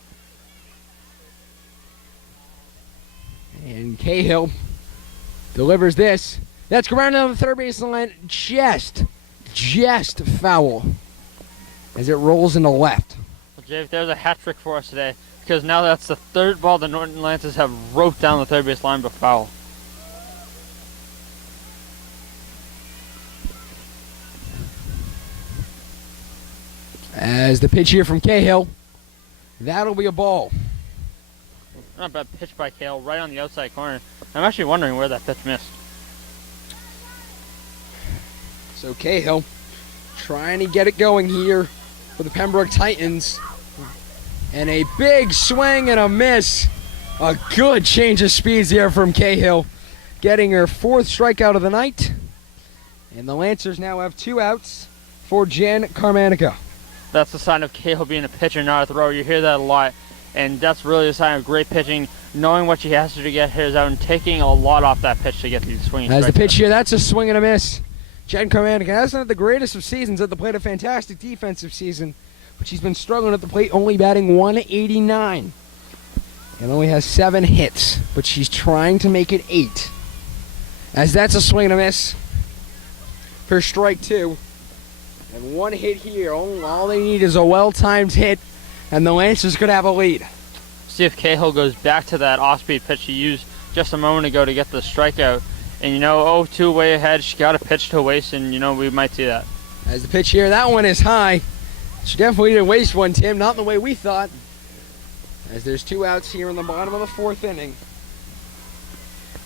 And Cahill delivers this. That's grounded on the third base line. Just foul as it rolls into left. Well, Jay, there's a hat trick for us today, because now that's the 3rd ball the Norton Lancers have roped down the third base line but foul. As the pitch here from Cahill, that'll be a ball. Not a bad pitch by Cahill, right on the outside corner. I'm actually wondering where that pitch missed. So Cahill trying to get it going here for the Pembroke Titans. And a big swing and a miss. A good change of speeds there from Cahill, getting her 4th strikeout of the night. And the Lancers now have 2 outs for Jen Carmanica. That's the sign of Cahill being a pitcher, not a thrower. You hear that a lot, and that's really a sign of great pitching, knowing what she has to do to get hitters out and taking a lot off that pitch to get these swinging. As the pitch here, that's a swing and a miss. Jen Carmanica hasn't had the greatest of seasons at the plate, a fantastic defensive season, but she's been struggling at the plate, only batting .189. And only has 7 hits, but she's trying to make it 8. As that's a swing and a miss for strike 2. And 1 hit here. All they need is a well-timed hit, and the Lancers could have a lead. See if Cahill goes back to that off-speed pitch she used just a moment ago to get the strikeout. And, 0-2 way ahead. She got a pitch to waste, and, we might see that. As the pitch here, that one is high. She definitely didn't waste one, Tim. Not the way we thought. As there's 2 outs here in the bottom of the 4th inning.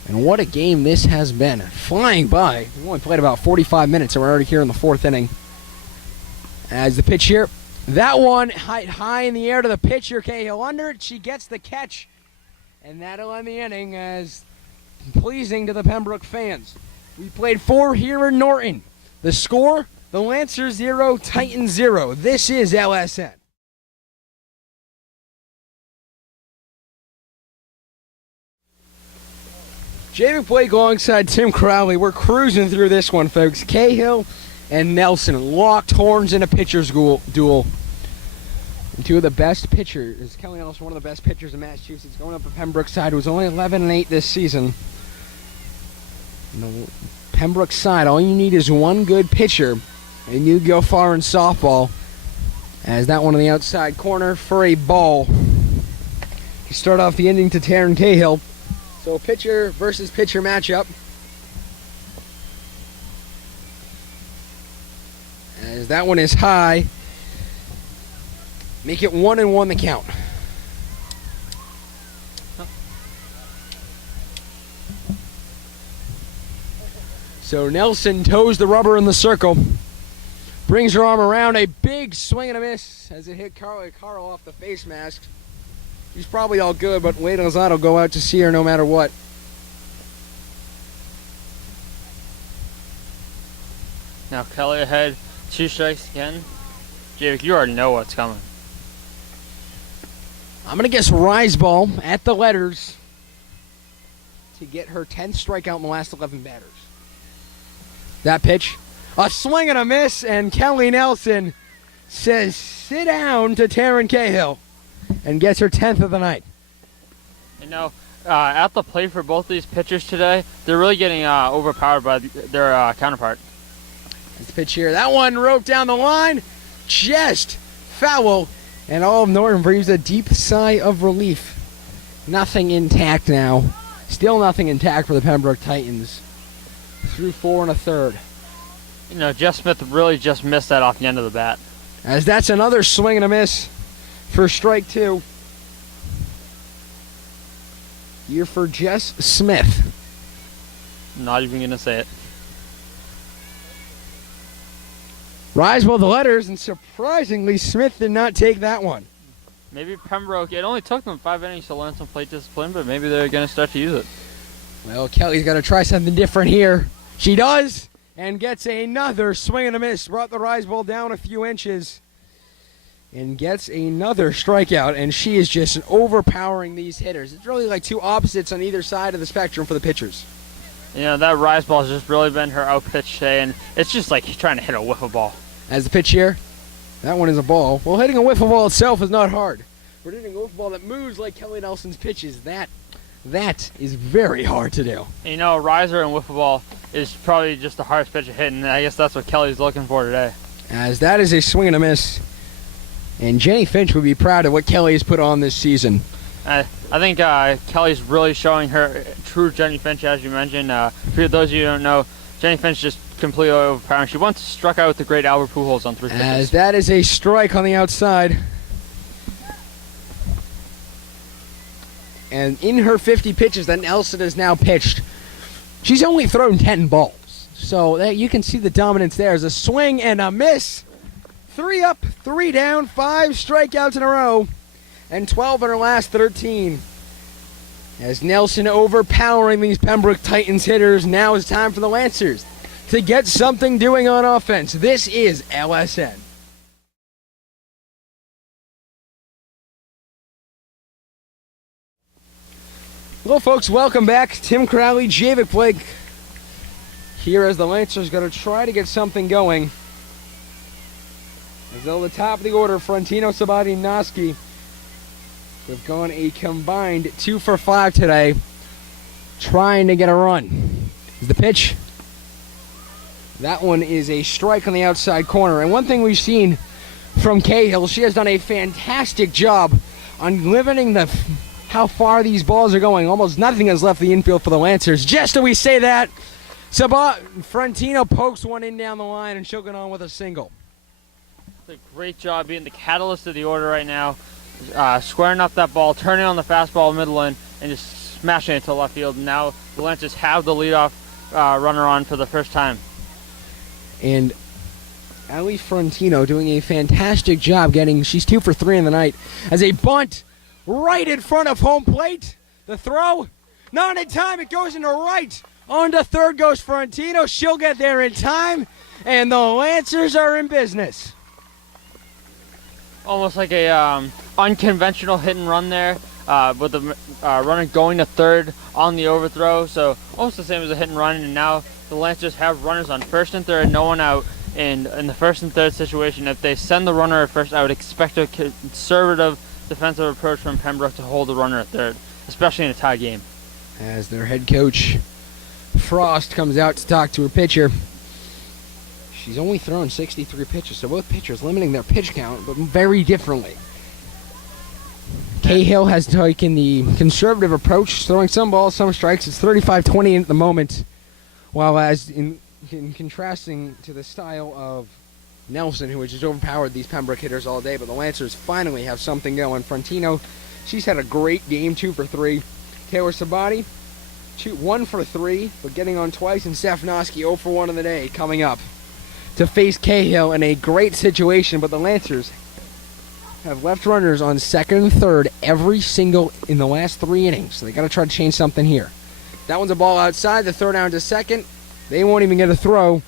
And what a game this has been. Flying by. We only played about 45 minutes, and we're already here in the 4th inning. As the pitch here, that one high in the air to the pitcher. Cahill under it. She gets the catch. And that'll end the inning as pleasing to the Pembroke fans. We played 4 here in Norton. The score, the Lancers 0, Titans 0. This is LSN. Jamie Blake alongside Tim Crowley. We're cruising through this one, folks. Cahill and Nelson locked horns in a pitcher's duel. And 2 of the best pitchers. Kelly Nelson, one of the best pitchers in Massachusetts, going up the Pembroke side, was only 11-8 this season. And the Pembroke side, all you need is 1 good pitcher, and you go far in softball. As that one on the outside corner for a ball. You start off the inning to Taryn Cahill. So pitcher versus pitcher matchup. As that one is high. Make it 1-1 the count. So Nelson toes the rubber in the circle. Brings her arm around, a big swing and a miss as it hit Carl off the face mask. He's probably all good, but Wade Lozano will go out to see her no matter what. Now Kelly ahead, 2 strikes again. Jake, you already know what's coming. I'm going to guess Rise Ball at the letters to get her 10th strikeout in the last 11 batters. That pitch, a swing and a miss, and Kelly Nelson says sit down to Taryn Cahill and gets her 10th of the night. You know, at the plate for both these pitchers today, they're really getting overpowered by their counterpart. This pitch here, that one roped down the line, just foul, and all of Norton breathes a deep sigh of relief. Nothing intact now. Still nothing intact for the Pembroke Titans. Through 4 1/3. You know, Jeff Smith really just missed that off the end of the bat. As that's another swing and a miss for strike 2. Here for Jess Smith. Not even going to say it. Rise well the letters, and surprisingly, Smith did not take that one. Maybe Pembroke, it only took them 5 innings to learn some plate discipline, but maybe they're going to start to use it. Well, Kelly's got to try something different here. She does, and gets another swing and a miss. Brought the Rise ball down a few inches, and gets another strikeout, and she is just overpowering these hitters. It's really like two opposites on either side of the spectrum for the pitchers. You know, that Rise ball has just really been her out-pitch today, and it's just like trying to hit a wiffle ball. As the pitch here, that one is a ball. Well, hitting a wiffle ball itself is not hard. But hitting a wiffle ball that moves like Kelly Nelson's pitches, that is very hard to do. You know, a riser and wiffle ball is probably just the hardest pitch to hit, and I guess that's what Kelly's looking for today. As that is a swing and a miss. And Jenny Finch would be proud of what Kelly has put on this season. I think Kelly's really showing her true Jenny Finch, as you mentioned. For those of you who don't know, Jenny Finch just completely overpowering. She once struck out with the great Albert Pujols on 3 pitches. As that is a strike on the outside. And in her 50 pitches that Nelson has now pitched, she's only thrown 10 balls. So that you can see the dominance there. As a swing and a miss. 3 up, 3 down, 5 strikeouts in a row, and 12 in her last 13. As Nelson overpowering these Pembroke Titans hitters, now it's time for the Lancers to get something doing on offense. This is LSN. Hello, folks. Welcome back. Tim Crowley, Javik Blake here as the Lancers going to try to get something going. As though the top of the order, Frontino, Sabati, and Noski have gone a combined 2 for 5 today, trying to get a run. Is the pitch? That one is a strike on the outside corner. And one thing we've seen from Cahill, she has done a fantastic job on limiting how far these balls are going. Almost nothing has left the infield for the Lancers. Just as we say that, Frontino pokes one in down the line, and she'll get on with a single. It's a great job being the catalyst of the order right now, squaring up that ball, turning on the fastball middle in, and just smashing it to left field. And now the Lancers have the leadoff runner on for the first time. And Ali Frontino doing a fantastic job she's 2 for 3 in the night, as a bunt right in front of home plate. The throw, not in time, it goes into right. On to third goes Frontino, she'll get there in time, and the Lancers are in business. Almost like a unconventional hit and run there, with the runner going to third on the overthrow. So almost the same as a hit and run, and now the Lancers have runners on first and third, no one out. And in the first and third situation, if they send the runner at first, I would expect a conservative defensive approach from Pembroke to hold the runner at third, especially in a tie game. As their head coach, Frost, comes out to talk to her pitcher. She's only thrown 63 pitches, so both pitchers limiting their pitch count, but very differently. Cahill has taken the conservative approach, throwing some balls, some strikes. It's 35-20 at the moment, while as in contrasting to the style of Nelson, who has just overpowered these Pembroke hitters all day, but the Lancers finally have something going. Frontino, she's had a great game, 2 for 3. Taylor Sabati, 1 for 3, but getting on twice, and Stefanoski 0 for 1 of the day coming up to face Cahill in a great situation, but the Lancers have left runners on second and third every single in the last 3 innings, so they got to try to change something here. That one's a ball outside, the throw down to second. They won't even get a throw,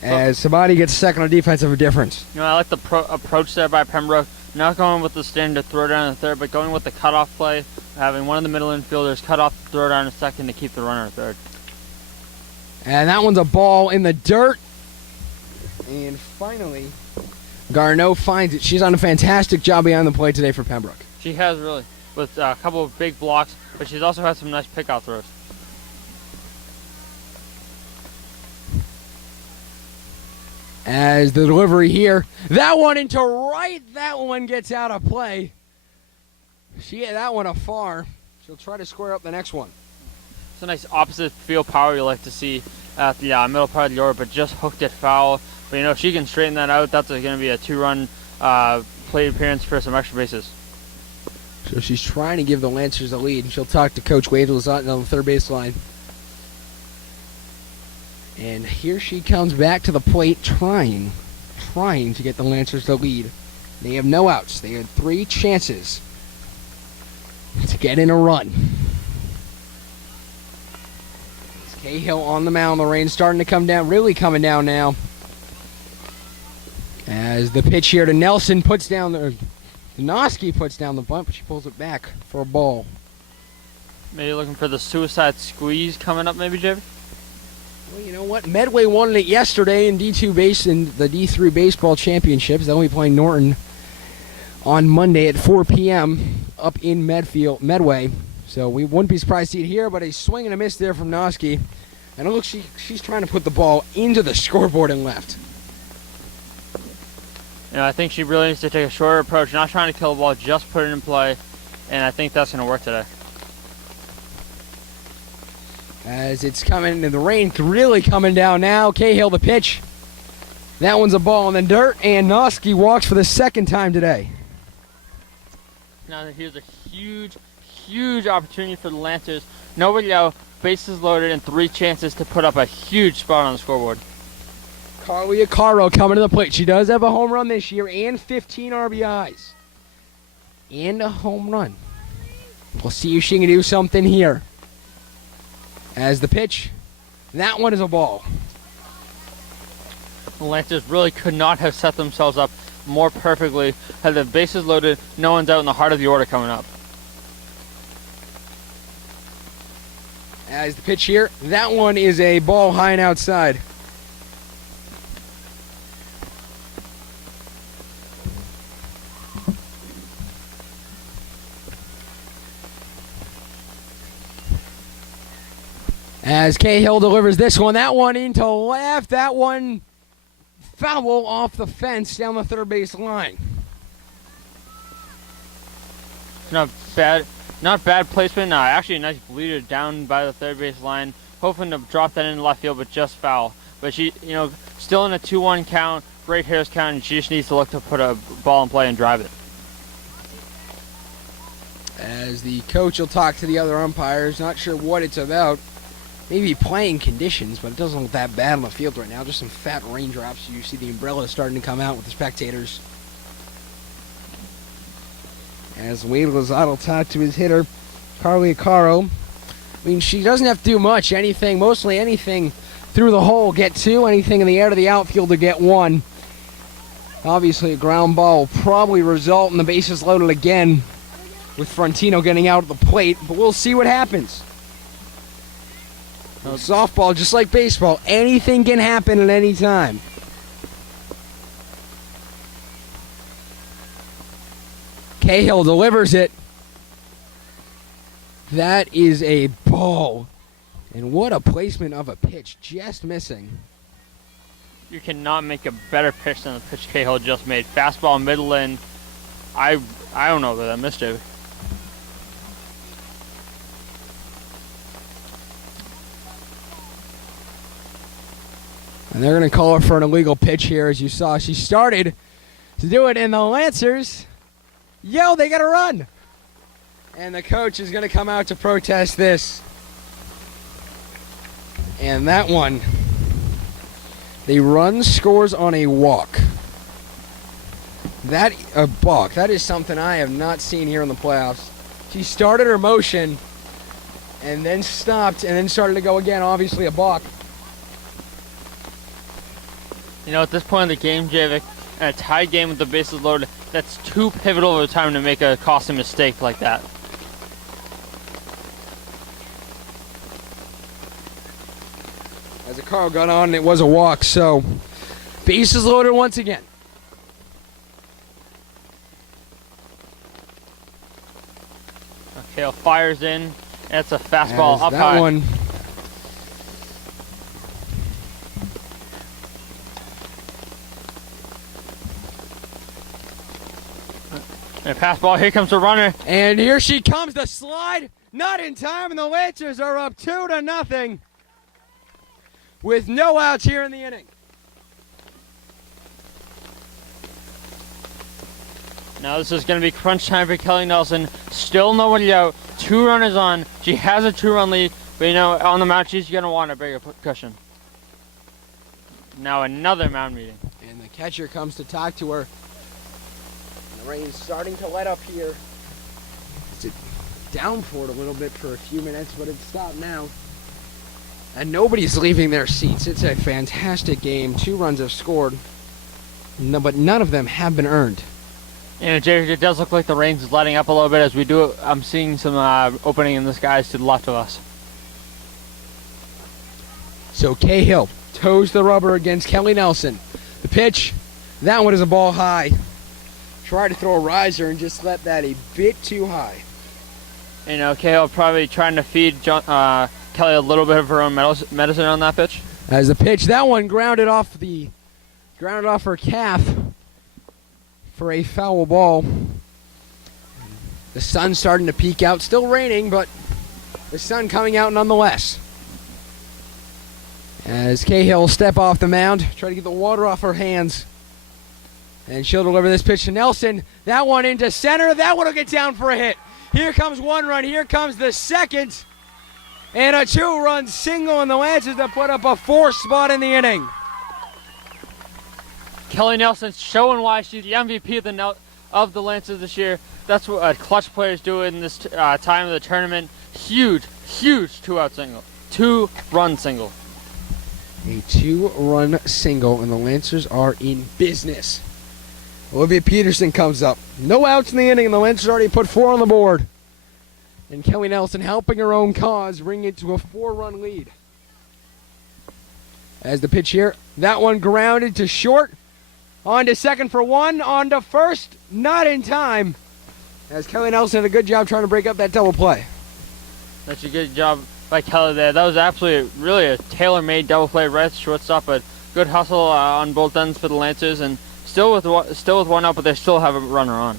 as Sabati gets second on defensive difference. You know, I like the approach there by Pembroke. Not going with the standard throw down to third, but going with the cutoff play, having one of the middle infielders cut off the throw down to second to keep the runner at third. And that one's a ball in the dirt. And finally, Garneau finds it. She's done a fantastic job behind the plate today for Pembroke. She has, really, with a couple of big blocks, but she's also had some nice pickout throws. As the delivery here, that one into right, that one gets out of play. She hit that one afar. She'll try to square up the next one. It's a nice opposite field power you like to see at the middle part of the order, but just hooked it foul. But you know, if she can straighten that out, that's going to be a 2-run plate appearance for some extra bases. So she's trying to give the Lancers a lead, and she'll talk to Coach Wade on the third base line. And here she comes back to the plate, trying to get the Lancers the lead. They have no outs. They had 3 chances to get in a run. It's Cahill on the mound. The rain's starting to come down, really coming down now. As the pitch here to Nelson puts down the... Noski puts down the bunt, but she pulls it back for a ball. Maybe looking for the suicide squeeze coming up, maybe, JB? Well, you know what? Medway won it yesterday in D2 base in the D3 baseball championships. They'll be playing Norton on Monday at 4 p.m. up in Medway. So we wouldn't be surprised to see it here, but a swing and a miss there from Noski. And it looks she's trying to put the ball into the scoreboard and left. You know, I think she really needs to take a shorter approach, not trying to kill the ball, just put it in play, and I think that's going to work today. As it's coming, and the rain really coming down now. Cahill the pitch. That one's a ball in the dirt, and Noski walks for the second time today. Now here's a huge opportunity for the Lancers. Nobody out, bases loaded, and 3 chances to put up a huge spot on the scoreboard. Carly Acaro coming to the plate. She does have a home run this year and 15 RBIs. And a home run. We'll see if she can do something here. As the pitch, that one is a ball. The Lancers really could not have set themselves up more perfectly. Had the bases loaded, no one's out in the heart of the order coming up. As the pitch here, that one is a ball high and outside. As Cahill delivers this one, that one into left, that one foul off the fence down the third base line. Not bad placement. Actually a nice bleeder down by the third base line, hoping to drop that in left field, but just foul. But she, you know, still in a 2-1 count, great hitters count, and she just needs to look to put a ball in play and drive it. As the coach will talk to the other umpires, not sure what it's about. Maybe playing conditions, but it doesn't look that bad on the field right now. Just some fat raindrops. You see the umbrella starting to come out with the spectators. As Wade Lazat will talk to his hitter, Carly Acaro. I mean, she doesn't have to do much. Mostly anything through the hole, get 2. Anything in the air to the outfield to get 1. Obviously, a ground ball will probably result in the bases loaded again with Frontino getting out at the plate, but we'll see what happens. Softball, just like baseball, anything can happen at any time. Cahill delivers it. That is a ball. And what a placement of a pitch, just missing. You cannot make a better pitch than the pitch Cahill just made. Fastball middle in, I don't know about that miss, JV. And they're going to call her for an illegal pitch here. As you saw, she started to do it, and the Lancers, yo, they got to run. And the coach is going to come out to protest this. And that one, the run scores on a walk. A balk. That is something I have not seen here in the playoffs. She started her motion and then stopped and then started to go again. Obviously a balk. You know, at this point in the game, Javik, and a tied game with the bases loaded, that's too pivotal of a time to make a costly mistake like that. As a call got on, it was a walk, so bases loaded once again. Kale fires in. That's a fastball As up that high. one. And a pass ball. Here comes the runner. And here she comes, the slide. Not in time, and the Lancers are up 2-0 with no outs here in the inning. Now this is going to be crunch time for Kelly Nelson. Still nobody out. 2 runners on. She has a 2-run lead, but you know, on the mound, she's going to want a bigger cushion. Now another mound meeting. And the catcher comes to talk to her. The rain's starting to let up here. It's down for it a little bit for a few minutes, but it's stopped now. And nobody's leaving their seats. It's a fantastic game. 2 runs have scored, but none of them have been earned. You know, Jerry, it does look like the rain's letting up a little bit as we do it. I'm seeing some opening in the skies to the left of us. So Cahill toes the rubber against Kelly Nelson. The pitch, that one is a ball high. Tried to throw a riser and just let that a bit too high. You know, Cahill probably trying to feed Kelly a little bit of her own medicine on that pitch. As the pitch, that one grounded off her calf for a foul ball. The sun's starting to peek out. Still raining, but the sun coming out nonetheless. As Cahill will step off the mound, try to get the water off her hands. And she'll deliver this pitch to Nelson. That one into center. That one will get down for a hit. Here comes one run. Here comes the second. And a 2-run single, and the Lancers to put up a 4th spot in the inning. Kelly Nelson showing why she's the MVP of the Lancers this year. That's what clutch players do in this time of the tournament. Huge 2-out single. 2-run single. A 2-run single, and the Lancers are in business. Olivia Peterson comes up. No outs in the inning, and the Lancers already put 4 on the board. And Kelly Nelson helping her own cause, bring it to a 4-run lead. As the pitch here, that one grounded to short. On to second for 1, on to first, not in time. As Kelly Nelson did a good job trying to break up that double play. That's a good job by Kelly there. That was absolutely really a tailor-made double play right at the shortstop, but good hustle on both ends for the Lancers, and still with 1 out, but they still have a runner on.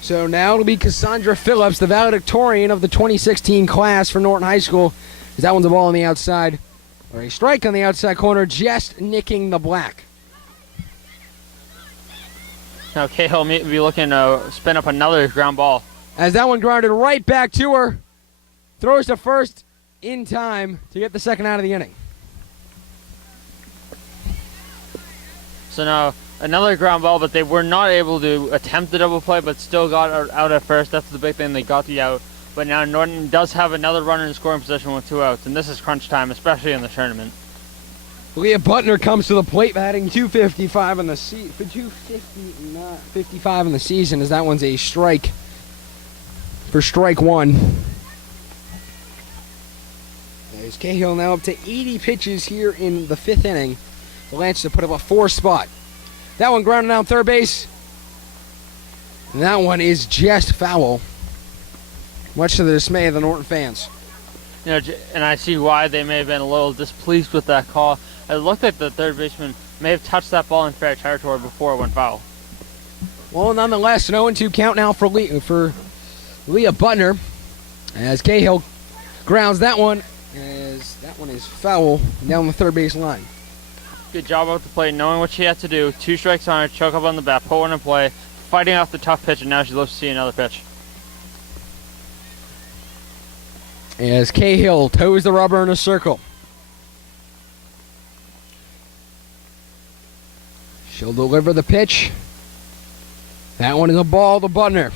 So now it'll be Cassandra Phillips, the valedictorian of the 2016 class for Norton High School. As that one's a ball on the outside, or a strike on the outside corner, just nicking the black. Now Cahill may be looking to spin up another ground ball. As that one grounded right back to her, throws to first in time to get the second out of the inning. So now another ground ball, but they were not able to attempt the double play, but still got out at first. That's the big thing. They got the out. But now Norton does have another runner in scoring position with 2 outs, and this is crunch time, especially in the tournament. Leah Butner comes to the plate, batting 255 in the 255 in the season, as that one's a strike for strike 1. There's Cahill now up to 80 pitches here in the 5th inning. The Lancers have put up a 4 spot. That one grounded down third base. And that one is just foul, much to the dismay of the Norton fans. and I see why they may have been a little displeased with that call. It looked like the third baseman may have touched that ball in fair territory before it went foul. Well, nonetheless, an 0-2 count now for Leah Butner, as Cahill grounds that one, as that one is foul down the third base line. Good job out the plate, knowing what she had to do. 2 strikes on her, choke up on the bat, put one in play, fighting off the tough pitch, and now she looks to see another pitch. As Cahill toes the rubber in a circle. She'll deliver the pitch. That one is a ball to Butner.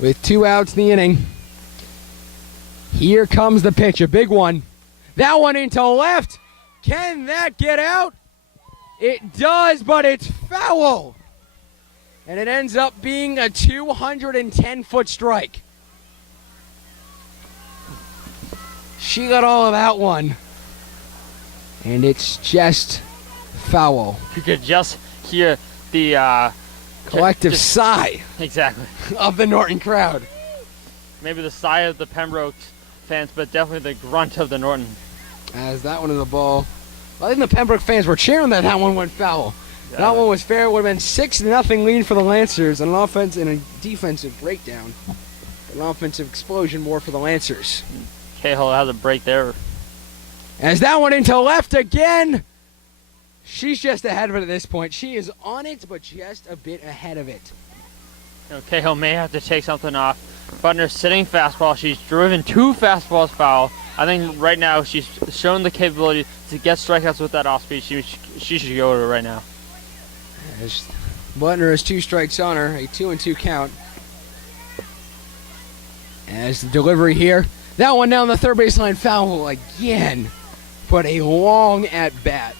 With 2 outs in the inning, here comes the pitch, a big one. That one into left. Can that get out? It does, but it's foul. And it ends up being a 210-foot strike. She got all of that one. And it's just foul. You could just hear the Collective sigh exactly of the Norton crowd. maybe the sigh of the Pembroke fans, but definitely the grunt of the Norton. As that one is a ball. I think the Pembroke fans were cheering that one went foul. Yeah. That one was fair. It would have been 6-0 lead for the Lancers. An offense and a defensive breakdown. An offensive explosion more for the Lancers. Cahill has a break there. As that one into left again. She's just ahead of it at this point. She is on it, but just a bit ahead of it. Cahill may have to take something off. Butner's sitting fastball. She's driven 2 fastballs foul. I think right now she's shown the capability to get strikeouts with that off speed. She should go to it right now. As Butner has 2 strikes on her, a 2-2 count. As the delivery here. That one down the third baseline foul again. But a long at bat.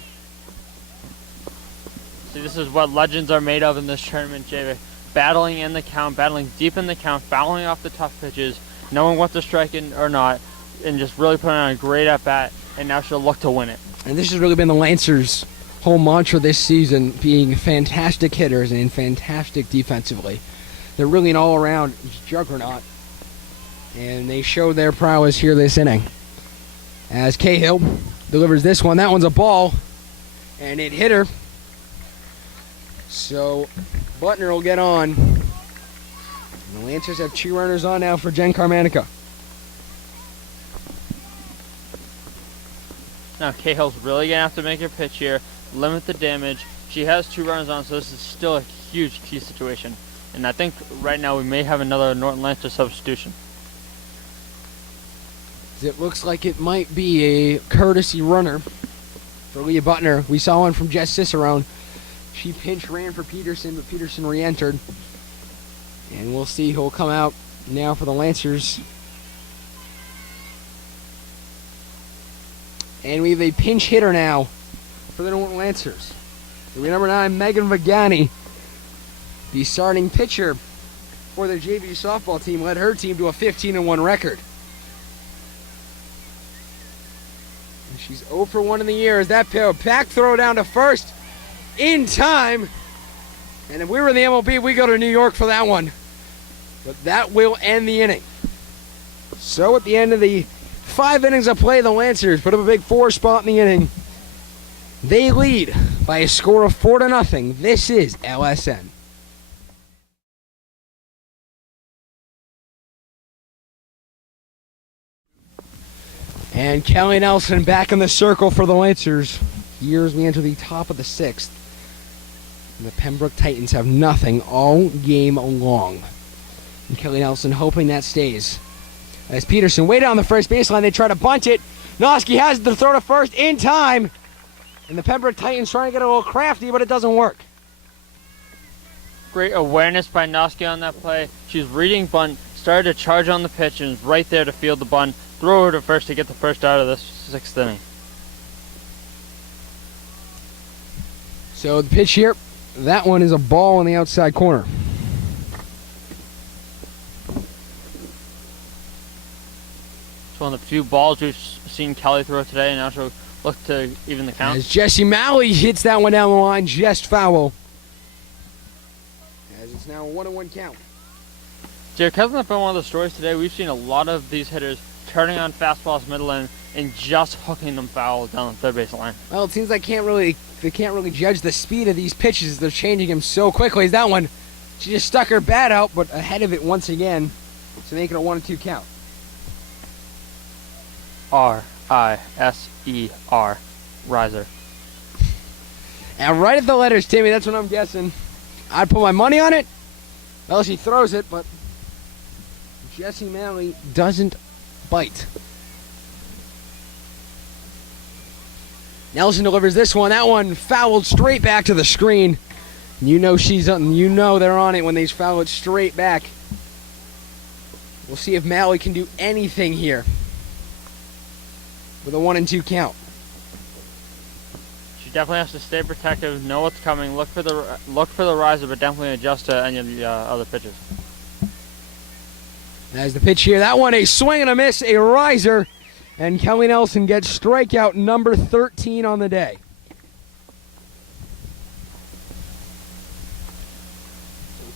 See, this is what legends are made of in this tournament, Javik. Battling in the count, battling deep in the count, fouling off the tough pitches, knowing what to strike in or not, and just really putting on a great at bat, and now she'll look to win it. And this has really been the Lancers' whole mantra this season, being fantastic hitters and fantastic defensively. They're really an all-around juggernaut, and they showed their prowess here this inning. As Cahill delivers this one, that one's a ball, and it hit her. So Butner will get on. And the Lancers have 2 runners on now for Jen Carmanica. Now Cahill's really going to have to make her pitch here, limit the damage. She has 2 runners on, so this is still a huge key situation. And I think right now we may have another Norton Lancer substitution. It looks like it might be a courtesy runner for Leah Butner. We saw one from Jess Cicerone. She pinch ran for Peterson, but Peterson re-entered. And we'll see who'll come out now for the Lancers. And we have a pinch hitter now for the Norton Lancers. The number 9, Megan Vagani, the starting pitcher for the JV softball team, led her team to a 15-1 record. And she's 0 for 1 in the year as that back throw down to first in time. And if we were in the MLB, we go to New York for that one. But that will end the inning. So at the end of the 5 innings of play, the Lancers put up a big 4 spot in the inning. They lead by a score of 4-0. This is LSN. And Kelly Nelson back in the circle for the Lancers. Here as we enter the top of the 6th. And the Pembroke Titans have nothing all game long. And Kelly Nelson hoping that stays. As Peterson waited on the first baseline, they try to bunt it. Noski has the throw to first in time. And the Pembroke Titans trying to get a little crafty, but it doesn't work. Great awareness by Noski on that play. She's reading bunt, started to charge on the pitch, and is right there to field the bunt. Throw her to first to get the first out of this 6th inning. So the pitch here, that one is a ball in the outside corner. It's one of the few balls we've seen Kelly throw today, and now she'll look to even the count. As Jesse Malley hits that one down the line, just foul. As It's now a 1-1 count. Jared, hasn't that been one of the stories today? We've seen a lot of these hitters turning on fastballs middle in and just hooking them foul down the third base line. Well, it seems like they can't really judge the speed of these pitches. They're changing them so quickly. That one, she just stuck her bat out, but ahead of it once again to make it a 1-2 count. R-I-S-E-R. Riser. And right at the letters, Timmy, that's what I'm guessing. I'd put my money on it. Well, she throws it, but Jessie Malley doesn't bite. Nelson delivers this one. That one fouled straight back to the screen. You know they're on it when they foul it straight back. We'll see if Malley can do anything here with a 1-2 count. She definitely has to stay protective, know what's coming, look for the riser, but definitely adjust to any of the other pitches. As the pitch here, that one a swing and a miss, a riser, and Kelly Nelson gets strikeout number 13 on the day.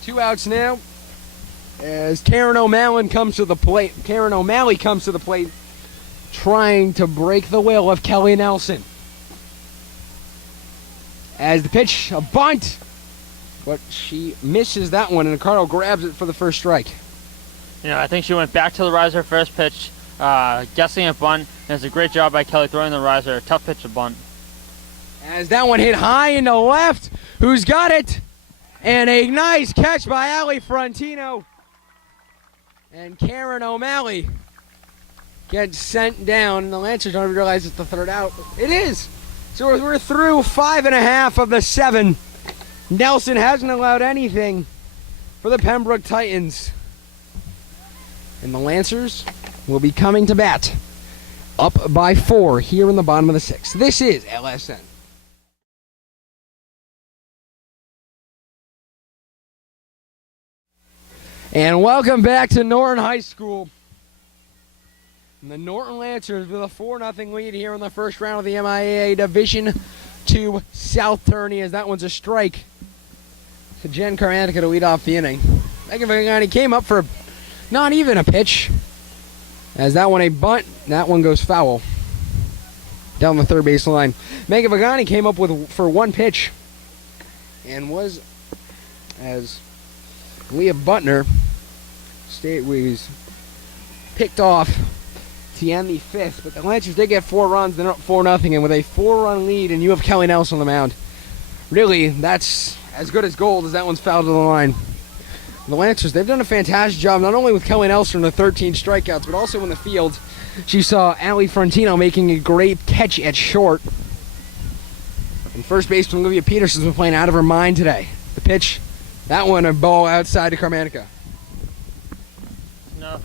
So 2 outs now as Karen O'Malley comes to the plate. Trying to break the will of Kelly Nelson. As the pitch, a bunt, but she misses that one, and Ricardo grabs it for the first strike. You know, I think she went back to the riser first pitch, guessing a bunt, and it's a great job by Kelly throwing the riser. Tough pitch to bunt. As that one hit high into left, who's got it? And a nice catch by Ali Frontino. And Karen O'Malley gets sent down, and the Lancers don't realize it's the third out. It is! So we're through 5.5 of the 7. Nelson hasn't allowed anything for the Pembroke Titans. And the Lancers will be coming to bat up by 4 here in the bottom of the 6th. This is LSN. And welcome back to Norton High School. And the Norton Lancers with a 4-0 lead here in the first round of the MIAA Division II South Tourney, as that one's a strike to Jen Carmanica to lead off the inning. Megan Vagani came up for not even a pitch, as that one a bunt. That one goes foul down the third base line. Megan Vagani came up for 1 pitch and was, as Leah Butner was picked off to end the 5th, but the Lancers did get 4 runs. They're up 4-0, and with a 4-run lead, and you have Kelly Nelson on the mound. Really, that's as good as gold, as that one's fouled to the line. The Lancers, they've done a fantastic job, not only with Kelly Nelson and the 13 strikeouts, but also in the field. She saw Ali Frontino making a great catch at short. And first baseman Olivia Peterson's been playing out of her mind today. The pitch, that one a ball outside to Carmanica. No,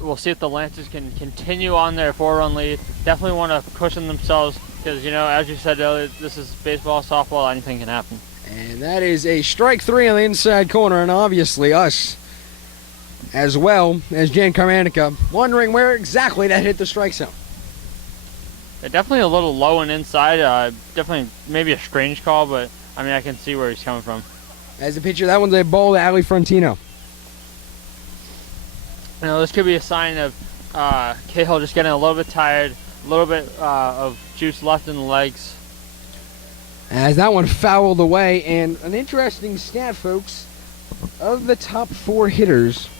we'll see if the Lancers can continue on their 4-run lead. Definitely want to cushion themselves because, as you said earlier, this is baseball, softball, anything can happen. And that is a strike 3 on the inside corner, and obviously us, as well as Jen Carmanica, wondering where exactly that hit the strike zone. They're definitely a little low and inside. Definitely maybe a strange call, but I can see where he's coming from. As the pitcher, that one's a ball to Ali Frontino. This could be a sign of Cahill just getting a little bit tired, a little bit of juice left in the legs. As that one fouled away, and an interesting stat, folks, of the top 4 hitters,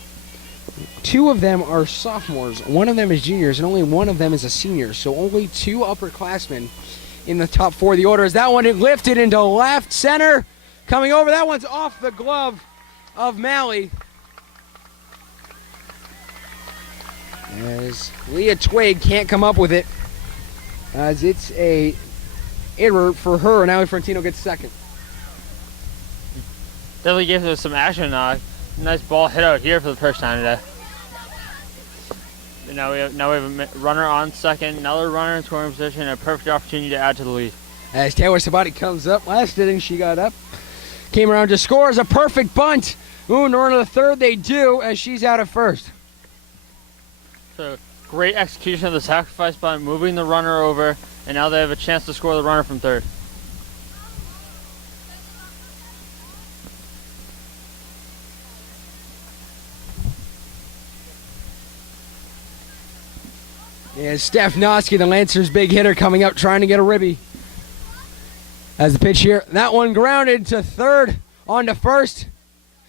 2 of them are sophomores, 1 of them is juniors, and only 1 of them is a senior. So only 2 upperclassmen in the top 4 of the order. As that one lifted into left center, coming over, that one's off the glove of Malley. As Leah Twig can't come up with it, as it's a error for her, and Ali Frontino gets second. Definitely gives us some action. Nice ball hit out here for the first time today. And now we have a runner on second, another runner in scoring position, a perfect opportunity to add to the lead. As Taylor Sabati comes up, last inning she got up, came around to scores a perfect bunt. Ooh, Norton to the third, they do, as she's out at first. So great execution of the sacrifice bunt, moving the runner over, and now they have a chance to score the runner from third. Is Steph Noski, the Lancers' big hitter, coming up trying to get a ribby. As the pitch here, that one grounded to third, on to first.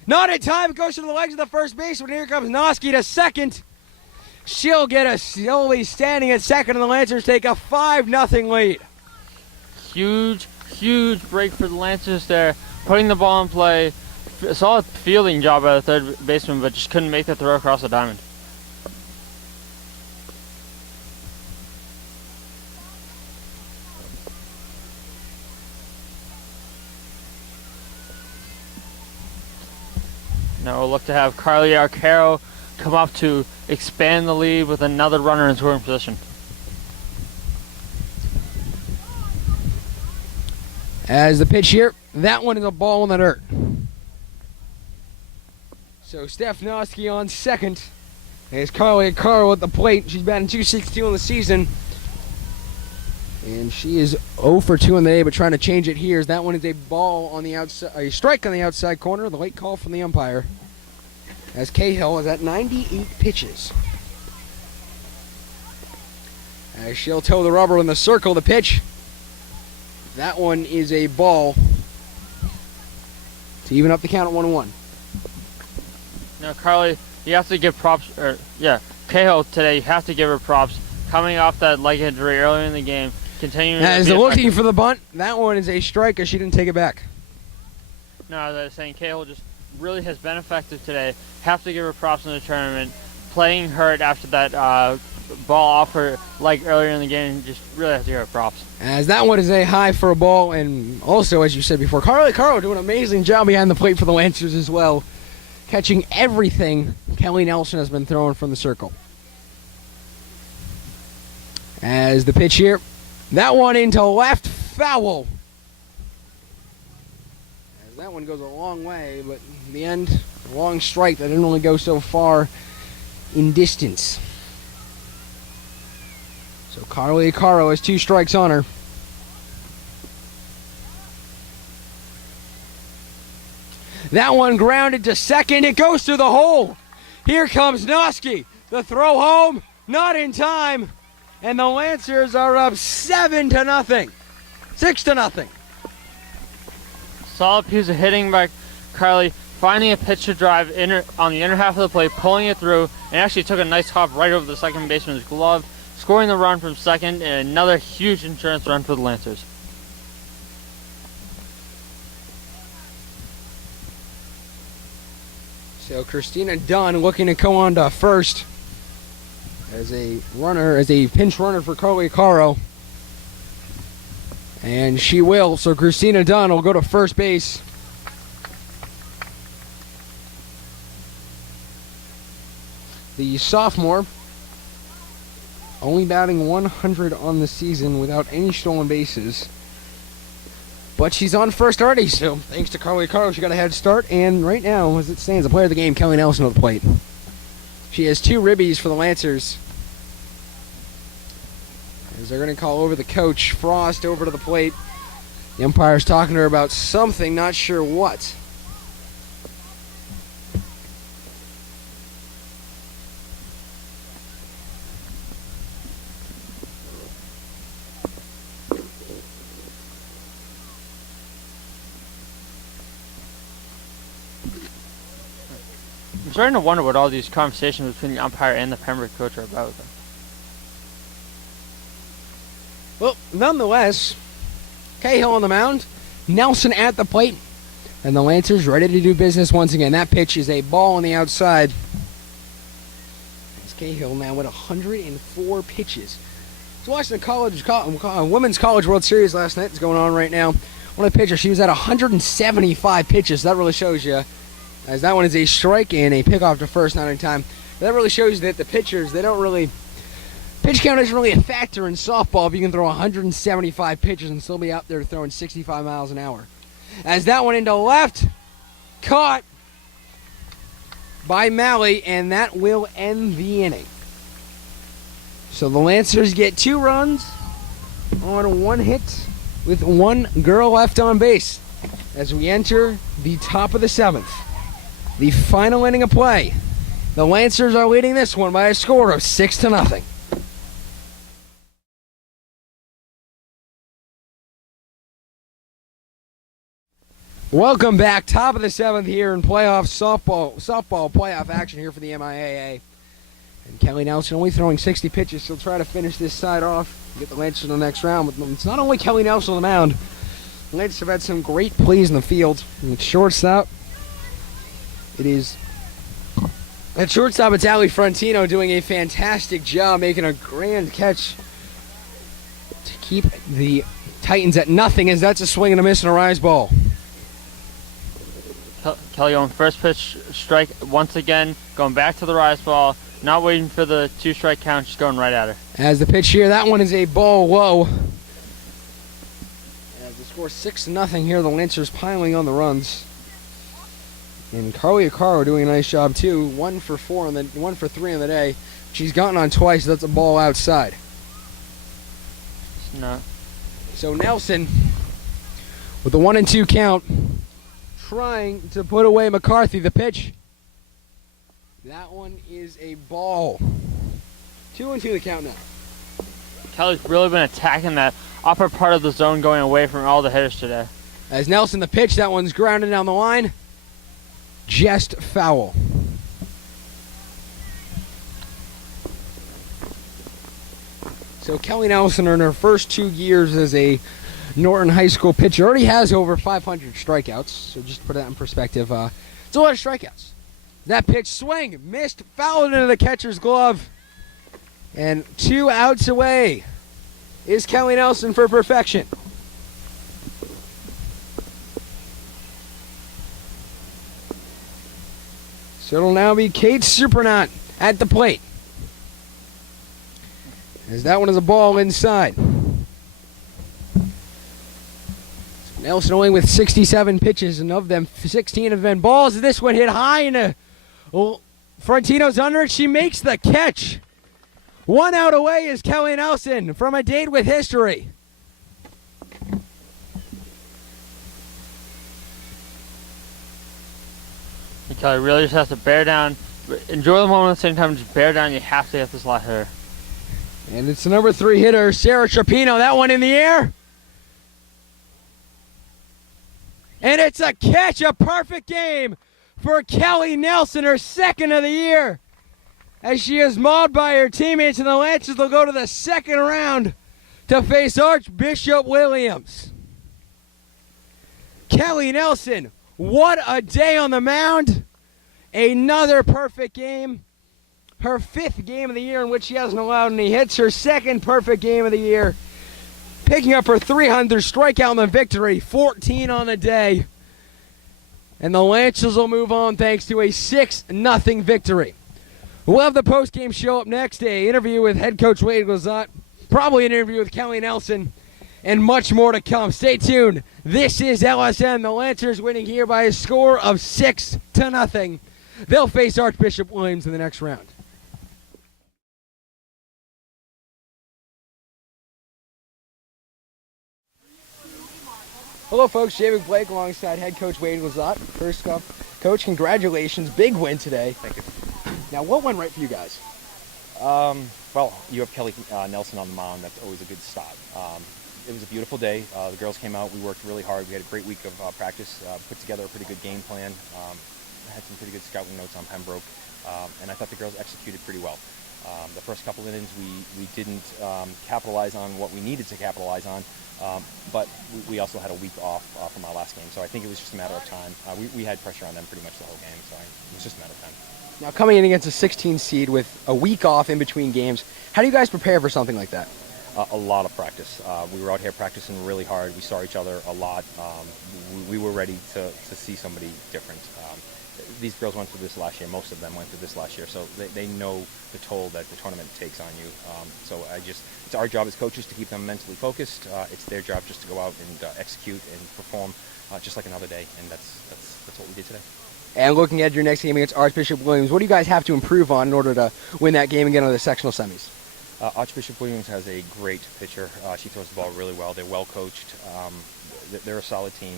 Not in time, it goes to the legs of the first baseman. Here comes Noski to second. She'll get a slowly standing at second, and the Lancers take a 5-0 lead. Huge break for the Lancers there, putting the ball in play. A solid fielding job by the third baseman, but just couldn't make the throw across the diamond. Now we'll look to have Carly Arcaro come up to expand the lead with another runner in scoring position. As the pitch here, that one is a ball in the dirt. So Steph Noski on second. There's Carly Arcaro at the plate. She's batting .262 in the season. And she is 0 for 2 in the day, but trying to change it here. That one is a ball on the outside, a strike on the outside corner. The late call from the umpire. As Cahill is at 98 pitches. As she'll toe the rubber in the circle, the pitch. That one is a ball to even up the count at 1-1. Now, Carly, you have to give props, Cahill today, you have to give her props. Coming off that leg injury earlier in the game, continuing As to be looking effective. for the bunt, that one is a strike as she didn't take it back. No, as I was saying, Cahill just really has been effective today. Have to give her props in the tournament. Playing hurt after that ball off her leg earlier in the game, just really have to give her props. As that one is a high for a ball, and also, as you said before, Carly Arcaro doing an amazing job behind the plate for the Lancers as well, catching everything Kelly Nelson has been throwing from the circle. As the pitch here, that one into left, foul. As that one goes a long way, but in the end, a long strike that didn't only go so far in distance. So Carly Arcaro has 2 strikes on her. That one grounded to second. It goes through the hole. Here comes Noski. The throw home, not in time. And the Lancers are up 7-0. 6-0. Solid piece of hitting by Carly, finding a pitch to drive on the inner half of the plate, pulling it through, and actually took a nice hop right over the second baseman's glove, scoring the run from second, and another huge insurance run for the Lancers. So Christina Dunn looking to go on to first as a pinch runner for Carly Arcaro. And she will. So Christina Dunn will go to first base. The sophomore only batting 100 on the season without any stolen bases. But she's on first already, so thanks to Carly Arcaro, she got a head start. And right now, as it stands, the player of the game, Kelly Nelson, at the plate. She has 2 ribbies for the Lancers. As they're going to call over the coach, Frost, over to the plate. The umpire's talking to her about something, not sure what. I'm starting to wonder what all these conversations between the umpire and the Pembroke coach are about. Well, nonetheless, Cahill on the mound, Nelson at the plate, and the Lancers ready to do business once again. That pitch is a ball on the outside. It's Cahill now with 104 pitches. I was watching the Women's College World Series last night. It's going on right now. One of the pitchers, she was at 175 pitches. That really shows you, as that one is a strike and a pickoff to first, not in time. But that really shows you that the pitchers, pitch count isn't really a factor in softball if you can throw 175 pitches and still be out there throwing 65 miles an hour. As that one into left, caught by Malley, and that will end the inning. So the Lancers get 2 runs on 1 hit with 1 girl left on base as we enter the top of the 7th. The final inning of play. The Lancers are leading this one by a score of 6-0. Welcome back. Top of the 7th here in playoff softball playoff action here for the MIAA. And Kelly Nelson only throwing 60 pitches. She'll try to finish this side off and get the Lancers in the next round. But it's not only Kelly Nelson on the mound. The Lancers have had some great plays in the field. And at shortstop, it's Ali Frontino doing a fantastic job making a grand catch to keep the Titans at nothing, as that's a swing and a miss and a rise ball. Kelly on first pitch strike once again, going back to the rise ball, not waiting for the 2-strike count, just going right at her. As the pitch here, that one is a ball low. As the score 6-0 here, the Lancers piling on the runs. And Carly Acaro doing a nice job too. 1 for 3 on the day. She's gotten on twice. That's a ball outside. No. So Nelson, with the 1-2 count, trying to put away McCarthy. The pitch. That one is a ball. 2-2 the count now. Kelly's really been attacking that upper part of the zone, going away from all the hitters today. As Nelson, the pitch, that one's grounded down the line. Just foul. So Kelly Nelson, in her first 2 years as a Norton High School pitcher, already has over 500 strikeouts. So just to put that in perspective, it's a lot of strikeouts. That pitch, swing, missed, fouled into the catcher's glove. And 2 outs away is Kelly Nelson for perfection. So it'll now be Kate Supernaut at the plate, as that one is a ball inside. Nelson only with 67 pitches, and of them, 16 have been balls. This one hit high, and Frontino's under it. She makes the catch. 1 out away is Kelly Nelson from a date with history. Kelly really just has to bear down, enjoy the moment at the same time, just bear down. You have to get this last hitter. And it's the number 3 hitter, Sarah Trapino. That one in the air. And it's a catch, a perfect game for Kelly Nelson, her 2nd of the year. As she is mauled by her teammates, and the Lancers will go to the 2nd round to face Archbishop Williams. Kelly Nelson, what a day on the mound. Another perfect game. Her 5th game of the year in which she hasn't allowed any hits. Her 2nd perfect game of the year. Picking up her 300th strikeout in the victory. 14 on the day. And the Lancers will move on thanks to a 6-0 victory. We'll have the post-game show up next. An interview with head coach Wade Glazat. Probably an interview with Kelly Nelson. And much more to come. Stay tuned. This is LSN. The Lancers winning here by a score of 6-0. They'll face Archbishop Williams in the next round. Hello, folks. David Blake alongside head coach Wade Glazat. First off, coach, congratulations. Big win today. Thank you. Now, what went right for you guys? Well, you have Kelly Nelson on the mound. That's always a good start. It was a beautiful day. The girls came out. We worked really hard. We had a great week of practice. Put together a pretty good game plan. Had some pretty good scouting notes on Pembroke. And I thought the girls executed pretty well. The first couple innings, we didn't capitalize on what we needed to capitalize on. But we also had a week off from our last game. So I think it was just a matter of time. We had pressure on them pretty much the whole game. So it was just a matter of time. Now, coming in against a 16 seed with a week off in between games, how do you guys prepare for something like that? A lot of practice. We were out here practicing really hard. We saw each other a lot. We were ready to see somebody different. These girls went through this last year. Most of them went through this last year, so they know the toll that the tournament takes on you. So it's our job as coaches to keep them mentally focused. It's their job just to go out and execute and perform just like another day, and that's what we did today. And looking at your next game against Archbishop Williams, what do you guys have to improve on in order to win that game and get into the sectional semis? Archbishop Williams has a great pitcher. She throws the ball really well. They're well coached. They're a solid team.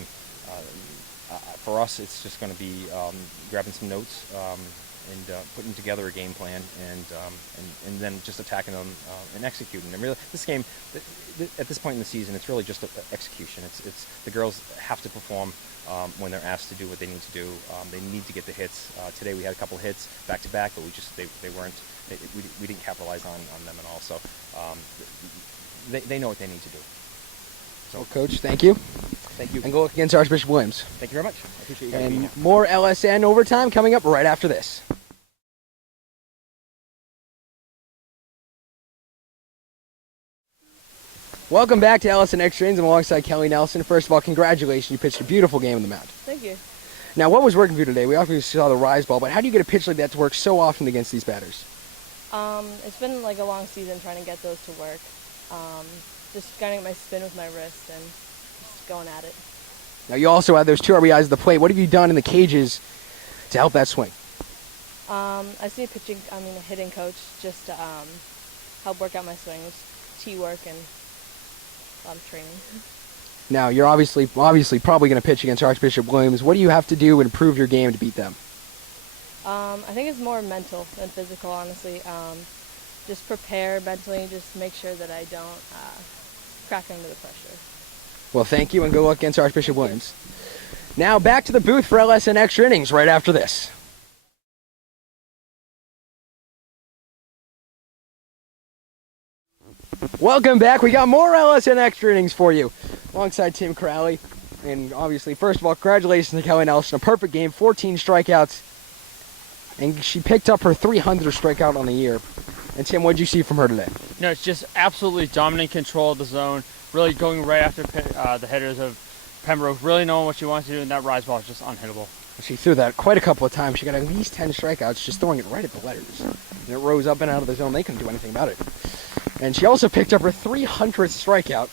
For us, it's just going to be grabbing some notes putting together a game plan and then just attacking them and executing. And really, this game, at this point in the season, it's really just execution. It's the girls have to perform when they're asked to do what they need to do. They need to get the hits. Today we had a couple hits back to back, but they weren't. We didn't capitalize on them at all. So they know what they need to do. So, Well, Coach, thank you. thank you. And go against Archbishop Williams. Thank you very much. I appreciate you guys being here. And more LSN overtime coming up right after this. Welcome back to LSN Extra Innings. I'm alongside Kelly Nelson. First of all, congratulations. You pitched a beautiful game on the mound. Thank you. Now, what was working for you today? We obviously saw the rise ball, but how do you get a pitch like that to work so often against these batters? It's been like a long season trying to get those to work. Just getting my spin with my wrist and just going at it. Now, you also had those 2 RBIs at the plate. What have you done in the cages to help that swing? I see a hitting coach just to help work out my swings, tee work, and a lot of training. Now, you're obviously probably going to pitch against Archbishop Williams. What do you have to do to improve your game to beat them? I think it's more mental than physical, honestly. Just prepare mentally, just make sure that I don't crack under the pressure. Well, thank you, and good luck against Archbishop Williams. Now, back to the booth for LSN Extra Innings right after this. Welcome back. We got more LSN Extra Innings for you alongside Tim Crowley. And obviously, first of all, congratulations to Kelly Nelson. A perfect game, 14 strikeouts. And she picked up her 300th strikeout on the year. And Tim, what did you see from her today? No, it's just absolutely dominant control of the zone, really going right after the hitters of Pembroke, really knowing what she wants to do, and that rise ball is just unhittable. She threw that quite a couple of times. She got at least 10 strikeouts just throwing it right at the letters. And it rose up and out of the zone. They couldn't do anything about it. And she also picked up her 300th strikeout.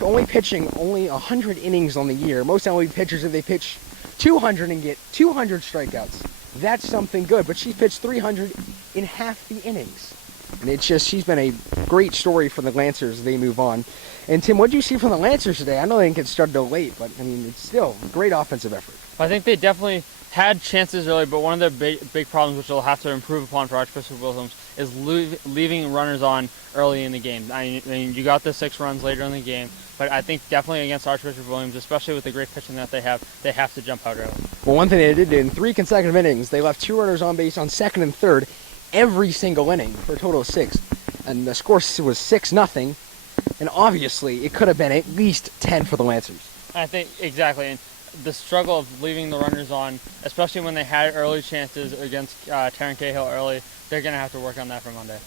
Only pitching 100 innings on the year. Most MLB pitchers, if they pitch 200 and get 200 strikeouts, that's something good. But she pitched 300 in half the innings. And it's just, she's been a great story for the Lancers as they move on. And Tim, what did you see from the Lancers today? I know they didn't get started till late, but I mean, it's still a great offensive effort. I think they definitely had chances early, but one of their big problems, which they'll have to improve upon for Archbishop Williams, is leaving runners on early in the game. I mean, you got the 6 runs later in the game, but I think definitely against Archbishop Williams, especially with the great pitching that they have to jump out early. Well, one thing they did in 3 consecutive innings, they left 2 runners on base on second and third every single inning for a total of 6. And the score was 6-0. And obviously, it could have been at least 10 for the Lancers. I think, exactly. And the struggle of leaving the runners on, especially when they had early chances against Taryn Cahill early, they're going to have to work on that for Monday.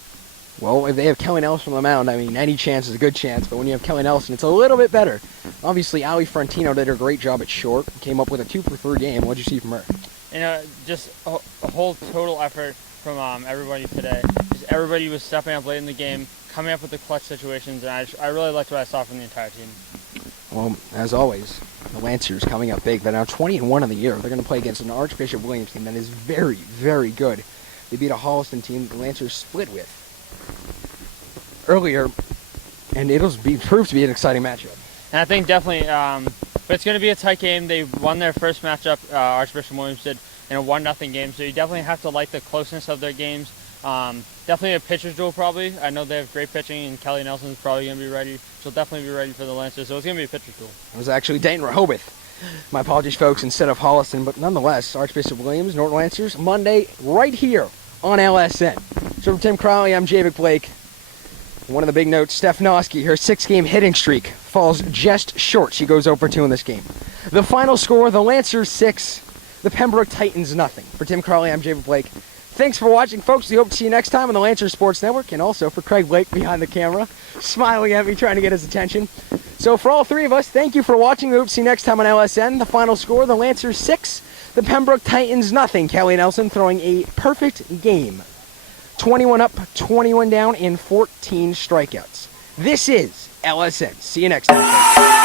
Well, if they have Kelly Nelson on the mound, I mean, any chance is a good chance, but when you have Kelly Nelson, it's a little bit better. Obviously, Ali Frontino did a great job at short, came up with a 2-for-3 game. What did you see from her? You know, just a whole total effort from everybody today. Just everybody was stepping up late in the game, coming up with the clutch situations, and I really liked what I saw from the entire team. Well, as always, the Lancers coming up big. They're now 20-1 in the year. They're going to play against an Archbishop Williams team that is very, very good. They beat a Holliston team the Lancers split with earlier, and it'll prove to be an exciting matchup. And I think definitely, but it's going to be a tight game. They won their first matchup, Archbishop Williams did, in a 1-0 game, so you definitely have to like the closeness of their games. Definitely a pitcher's duel probably. I know they have great pitching, and Kelly Nelson's probably going to be ready. She'll definitely be ready for the Lancers, so it's going to be a pitcher's duel. It was actually Dayton Rehoboth. My apologies, folks, instead of Holliston, but nonetheless, Archbishop Williams, Norton Lancers, Monday, right here on LSN. So from Tim Crowley, I'm Javic Blake. One of the big notes, Steph Noski, her 6-game hitting streak falls just short. She goes 0-for-2 in this game. The final score, the Lancers 6, the Pembroke Titans 0. For Tim Crowley, I'm Javic Blake. Thanks for watching, folks. We hope to see you next time on the Lancers Sports Network, and also for Craig Blake behind the camera, smiling at me, trying to get his attention. So for all 3 of us, thank you for watching. We hope to see you next time on LSN. The final score, the Lancers 6, the Pembroke Titans 0. Kelly Nelson throwing a perfect game. 21 up, 21 down, and 14 strikeouts. This is LSN. See you next time, folks.